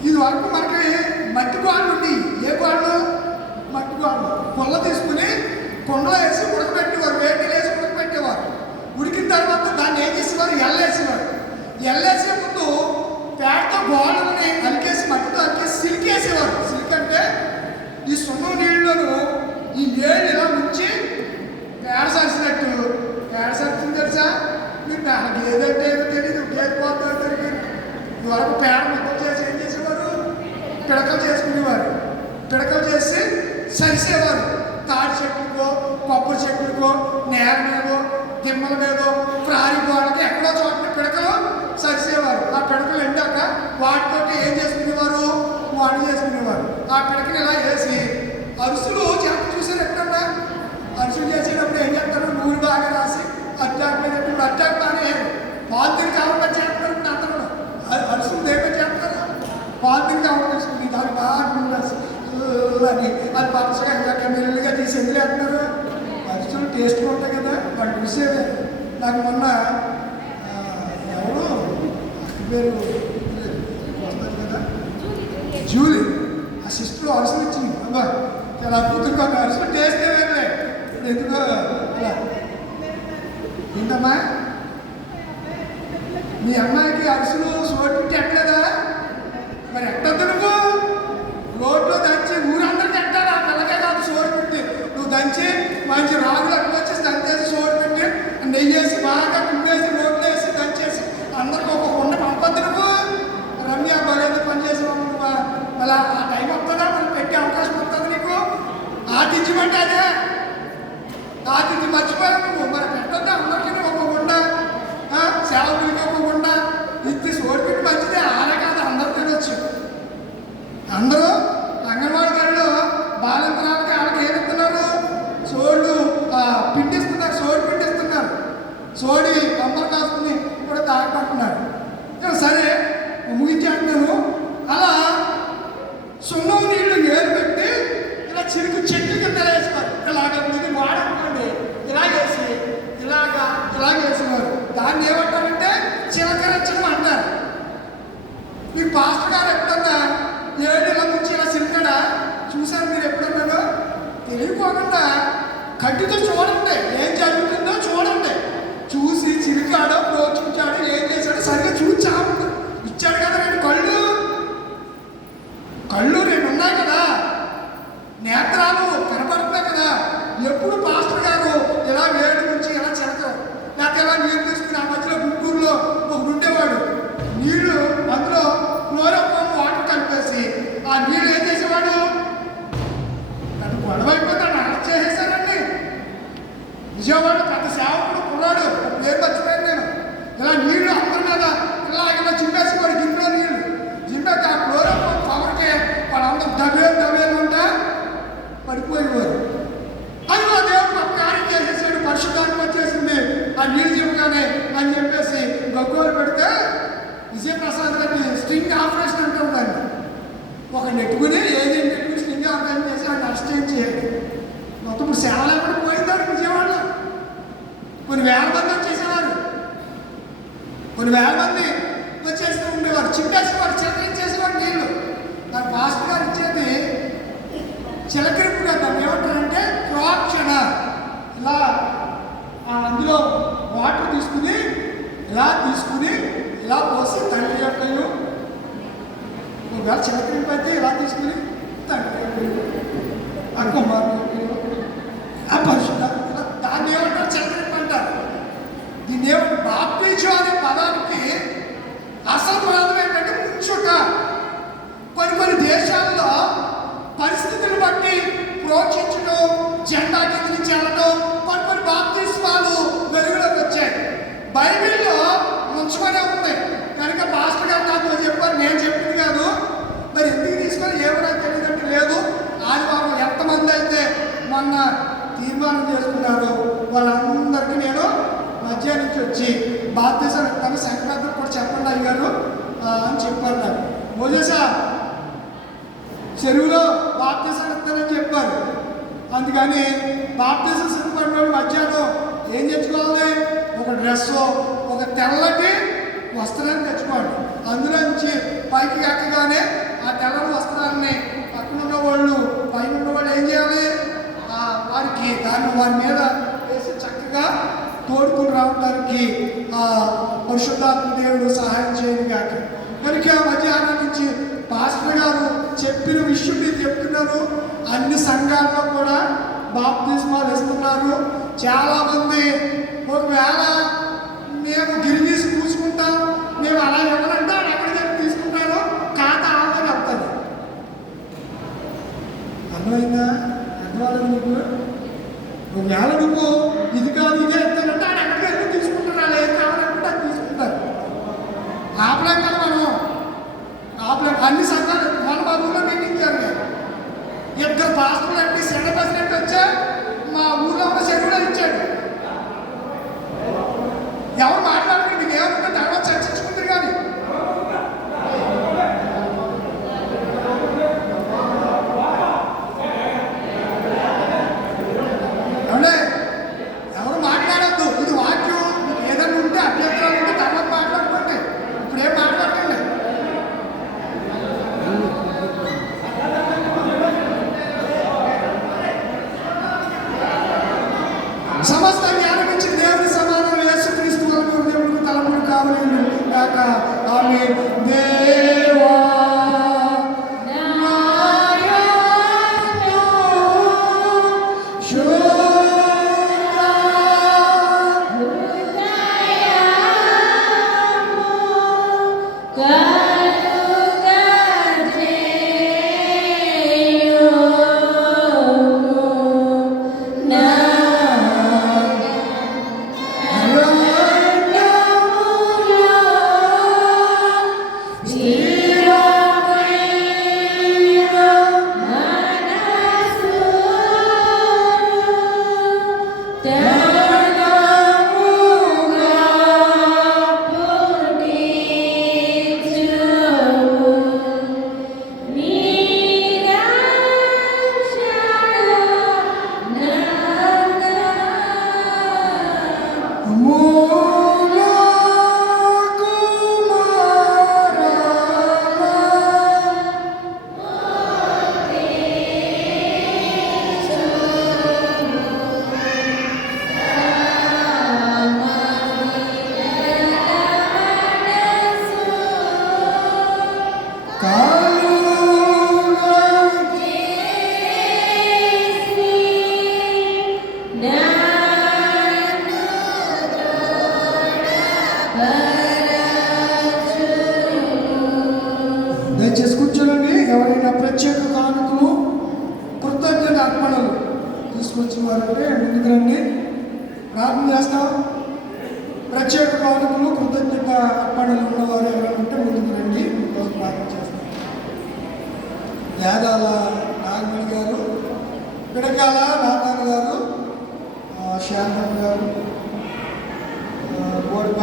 ఇది వరకు మనకి మట్టి గోళ్ళు ఉండి, ఏ గోళ్ళు? మట్టి గోళ్ళు. పుల్ల తీసుకుని కొండలో వేసి ఉడకబెట్టేవారు, వేడిని వేసి ఉడకబెట్టేవారు. ఉడికిన తర్వాత దాన్ని ఏం చేసేవారు? ఎల్లేసేవారు. ఎల్లేసే ముందు పేడతో గోళ్ళని అలికేసి, మట్టితో అలికేసి సిలికేసేవారు. సిలిక్ అంటే ఈ సున్నం నీళ్ళను ఈ వేడి ఇలా ముంచి పేడ సరిసినట్టు. పేడ సరిచింది తెలుసా? మీరు గేదంటే ఏదో తెలియదు, గేదె పోతా తెలియదు. ఇదివరకు పేడ ముద్దలు చేసి ఏం చేసేవారు? పిడకలు చేసుకునేవారు. పిడకలు చేసి సరిసేవారు. తాడి చెట్లకో, కొబ్బరి చెట్లకో, నేల మీదో, దిమ్మల మీదో, ప్రారి గోడకి ఎక్కడో చోట పిడకలు సరిసేవారు. ఆ పిడకలు ఎండాక వాటితో ఏం చేసుకునేవారు? వాడు చేసుకునేవారు. ఆ పిడకని ఇలా వేసి అరుసులు చూసారు ఎక్కడన్నా? అరుసులు చేసేటప్పుడు ఏం చేస్తారు? నూనె బాగా రాసి అట్టాకు మీద ఇప్పుడు అట్టాకు బాగానే పాలిథిన్ కవర్ చేస్తారు. అందరూ అరుసులు దేపే చేస్తారు. పాలిథిన్ కవర్ తీసుకుని దాన్ని బాగా నూనె రాసి అని అది పచ్చగా ఇంకా మెల్లిగా తీసి ఎందుకు వేస్తున్నారు? అరుసులు టేస్ట్గా ఉంటాయి కదా, వాళ్ళు చూసేదే. నాకు మొన్న ఎవరు పేరు వస్తారు కదా, జూలీ, ఆ సిస్టర్ అరుసులు ఇచ్చింది. అబ్బా చాలా అద్భుతంగా అరుసులు టేస్ట్ ఏమైనా ఇప్పుడు ఎందుకో ఇలా ఏంటమ్మా మీ అమ్మాయికి అరుసులు సోటి ఎట్టలేదా? మరి ఎట్టద్దు నువ్వు? రోడ్లో దంచి ఊరందరికీ ఎట్టాలి. ఆ పిల్లకే కాదు సోడి పెట్టి నువ్వు దంచి మంచి రాగులు అక్కడ వచ్చేసి దంచేసి సోడి పెట్టి నెయ్యి వేసి బాగా కుండేసి రోడ్లు వేసి దంచేసి అందరికి ఒక కొండ పంపద్దు నువ్వు. రమ్య బలేదు పనిచేసి నువ్వు మళ్ళీ ఆ టైం వస్తుందా? మనం పెట్టే అవకాశం వస్తుంది నీకు. ఆతిథ్యమంటే అదే. ఆతిథ్యం మర్చిపోయావు నువ్వు. మరి పెట్టద్దా అందరికీ ఒక కొండ, సేవకులకి ఒక కొండ ఇచ్చి సోడి పెట్టి మంచిదే. ఆనే కాదు, అందరు తినొచ్చు. అందరూ అంగన్వాడీ గారిలో బాలింతరాలకి వాళ్ళకి ఏమిస్తున్నారు? సోళ్ళు పిండిస్తున్నారు, సోడి పిండిస్తున్నారు. సోడి బొమ్మలు కాసుకుని కూడా తాగపడుతున్నారు. సరే ముగించాను నేను. అలా సున్నం నీళ్లు ఏరు పెట్టి ఇలా చిరుకు చెట్టు కింద వేసేవారు. ఇలాగ ఇది వాడనుకోండి, ఇలాగేసి ఇలాగేసేవారు. దాన్ని ఏమంటారంటే చిలకరించడం అంటారు. మీ పాస్టర్ గారు ఎప్పుడన్నా ఏడు ఇలా ముంచి ఇలా చిలికాడా చూసారు మీరు ఎప్పుడన్నారో? తెలియకోకుండా కట్టితో చూడండి, ఏం జరుగుతుందో చూడండి. చూసి చిలికాడో ప్రోత్సహించాడో ఏం చేశాడో సరిగ్గా చూసి చాపండి. ఇచ్చాడు కదా రెండు కళ్ళు రెండు ఉన్నాయి కదా, నేత్రాలు కనపడుతున్నాయి కదా. ఎప్పుడు పాస్టర్ గారు ఇలా వేడి నుంచి ఇలా చిలకరు, లేకపోతే ఇలా నీళ్ళు తీసుకుని ఆ మధ్యలో గుంటూరులో ఒకడు ఉండేవాడు. నీళ్లు అందులో క్లోరోఫామ్ వాటర్ కలిపేసి ఆ నీళ్ళు ఏం చేసేవాడు? అది గొడవ అయిపోతాడు, అరెస్ట్ చేసేసారండి. విజయవాడ పెద్ద సేవకుడు కుర్రాడు, పేరు మర్చిపోయాను నేను. ఇలా నీళ్లు అందరి మీద ఇలా చింపేసేవాడు. గిన్నెలో నీళ్లు చింపాక ఆ క్లోరోఫామ్ పవర్కి వాళ్ళందరూ దబేలు ఉంటా పడిపోయేవారు. అందులో దేవుడు ఒక కార్యం చేసేసాడు, పరిశుద్ధాత్మ వచ్చేసింది ఆ నీళ్ళు చెప్పగానే అని చెప్పేసి గగ్గోలు పెడితే విజయప్రసాద్ గారిని స్ట్రింగ్ ఆపరేషన్ అంటూ ఉండాలి. ఒక నెట్టుకుని ఏది నెట్టుకుని స్ట్రింగ్ ఆపరేషన్ చేసి ఆయన అరెస్ట్ చేయాలి. మొత్తం ఇప్పుడు సేవ లేకుండా పోయిందాడు విజయవాడలో. కొన్ని వేల మంది వచ్చేసేవారు, కొన్ని వేల మంది వచ్చేస్తూ ఉండేవారు. చింపేసేవారు, చిలకరించేసేవారు నీళ్ళు. దాని పాస్టర్ గారు ఇచ్చేది చిలకరింపు కాదు, దాన్ని ఏమంటారంటే ప్రోక్షణ. ఇలా అందులో వాటర్ తీసుకుని ఇలా పోసి తండ్రి యొక్కయు, ఒకవేళ చిలకరింపు అయితే ఇలా తీసుకుని తండ్రి యొక్కయు, ఆ కుమారు యొక్కయు, ఆ పరిశుద్ధ, దాన్ని ఏమంటారు? చిలకరింపు అంటారు. దీన్ని ఏమంటారు? బాప్టిజం అనే పదానికి అసలు పదం ఏంటంటే ముంచుట. కొన్ని దేశాల్లో పరిస్థితులను బట్టి ప్రోక్షించడం, జెండా కిందికి చెల్లడం, కొన్ని బాప్తిస్మాలు వెలుగులోకి వచ్చాయి. బైబిల్లో ముంచుమనే ఉంది కనుక పాస్టర్ గారు నాకు చెప్పారు, నేను చెప్పింది కాదు. మొన్న తీర్మానం చేసుకున్నారో వాళ్ళందరికీ నేను మధ్యాహ్నం నుంచి వచ్చి బాప్తిజం తన సంక్రాంతి కూడా చెప్పండి అయ్యారు అని చెప్పారు నాకు. మోజేసా చెరువులో బాప్తిజం ఇస్తానని చెప్పారు. అందుకని బాప్తిజం సిద్ధపడిన వాళ్ళు మధ్యాహ్నం ఏం తెచ్చుకోవాలి? ఒక డ్రెస్, ఒక తెల్లటి వస్త్రాన్ని తెచ్చుకోండి. అందులోంచి పైకి ఎక్కగానే ఆ తెల్లని వస్త్రాన్ని పక్కన ఉన్నవాళ్ళు పైన ఉన్నవాళ్ళు ఏం చేయాలి? వారికి దాన్ని వారి మీద వేసి చక్కగా తోడుకుని రావడానికి పరిశుద్ధాత్మ దేవుడు సహాయం చేయను కాక. కనుక మధ్యాహ్నం నుంచి పాస్టర్ గారు చెప్పిన విషయం మీరు చెప్తున్నారు. అన్ని సంఘాల్లో కూడా బాప్తిస్మాలు ఇస్తున్నారు. చాలామంది ఒకవేళ మేము గిరిగీసి పూసుకుంటాం, మేము అలా ఎవరంటే ఎక్కడికి తీసుకుంటారో ఖాతా ఆల్రెడీ అవుతుంది. అర్థమైందా? అర్థవాలేదు నీకు? ఒకవేళ నువ్వు ఇది కాదు ఇదే ఎత్తానంటే ఆడ ఎక్కడికి తీసుకుంటారు. అలా ఏం కావాలంటే అది తీసుకుంటారు. ఆపలేం కదా మనం, ఆపలేం. అన్ని సంఘాలు మన ఊళ్ళో మీటింగ్ జరిగాయి. ఇద్దరు పాస్టర్లు అంటే సెంటర్ ప్రెసిడెంట్ వచ్చా మా ఊళ్ళో ఉన్న చెరువులో ఇచ్చాడు. ఎవరు మాట్లాడకండి, మీకు ఏమనుకుంటే తర్వాత చర్చించుకుంటారు. కానీ అవునే ఎవరు మాట్లాడద్దు. ఇది వాక్యం. మీకు ఏదైనా ఉంటే అభ్యంతరాలు ఉంటే తర్వాత మాట్లాడుకోండి. ఇప్పుడేం మాట్లాడకండి. సమస్త జ్ఞానం ఇచ్చిన దేవుని సమానం యేసుక్రీస్తు వరకు దేవుడికి తలములు కావాలి కాక. ఆమె దేవా దయచేసి కూర్చోండి. ఎవరైనా ప్రత్యేక కానుకలు కృతజ్ఞత అర్పణలు తీసుకొచ్చిన వారంటే ముందుకు రండి, ప్రార్థన చేస్తాం. ప్రత్యేక కానుకలు కృతజ్ఞత అర్పణలు ఉన్నవారు ఎవరైనా ఉంటే ముందుకు రండి, మీకోసం ప్రార్థన చేస్తాం. యాదాల నాగమణి గారు, పిడకాల నాథాన్ గారు, శాంతం గారు, బోర్డు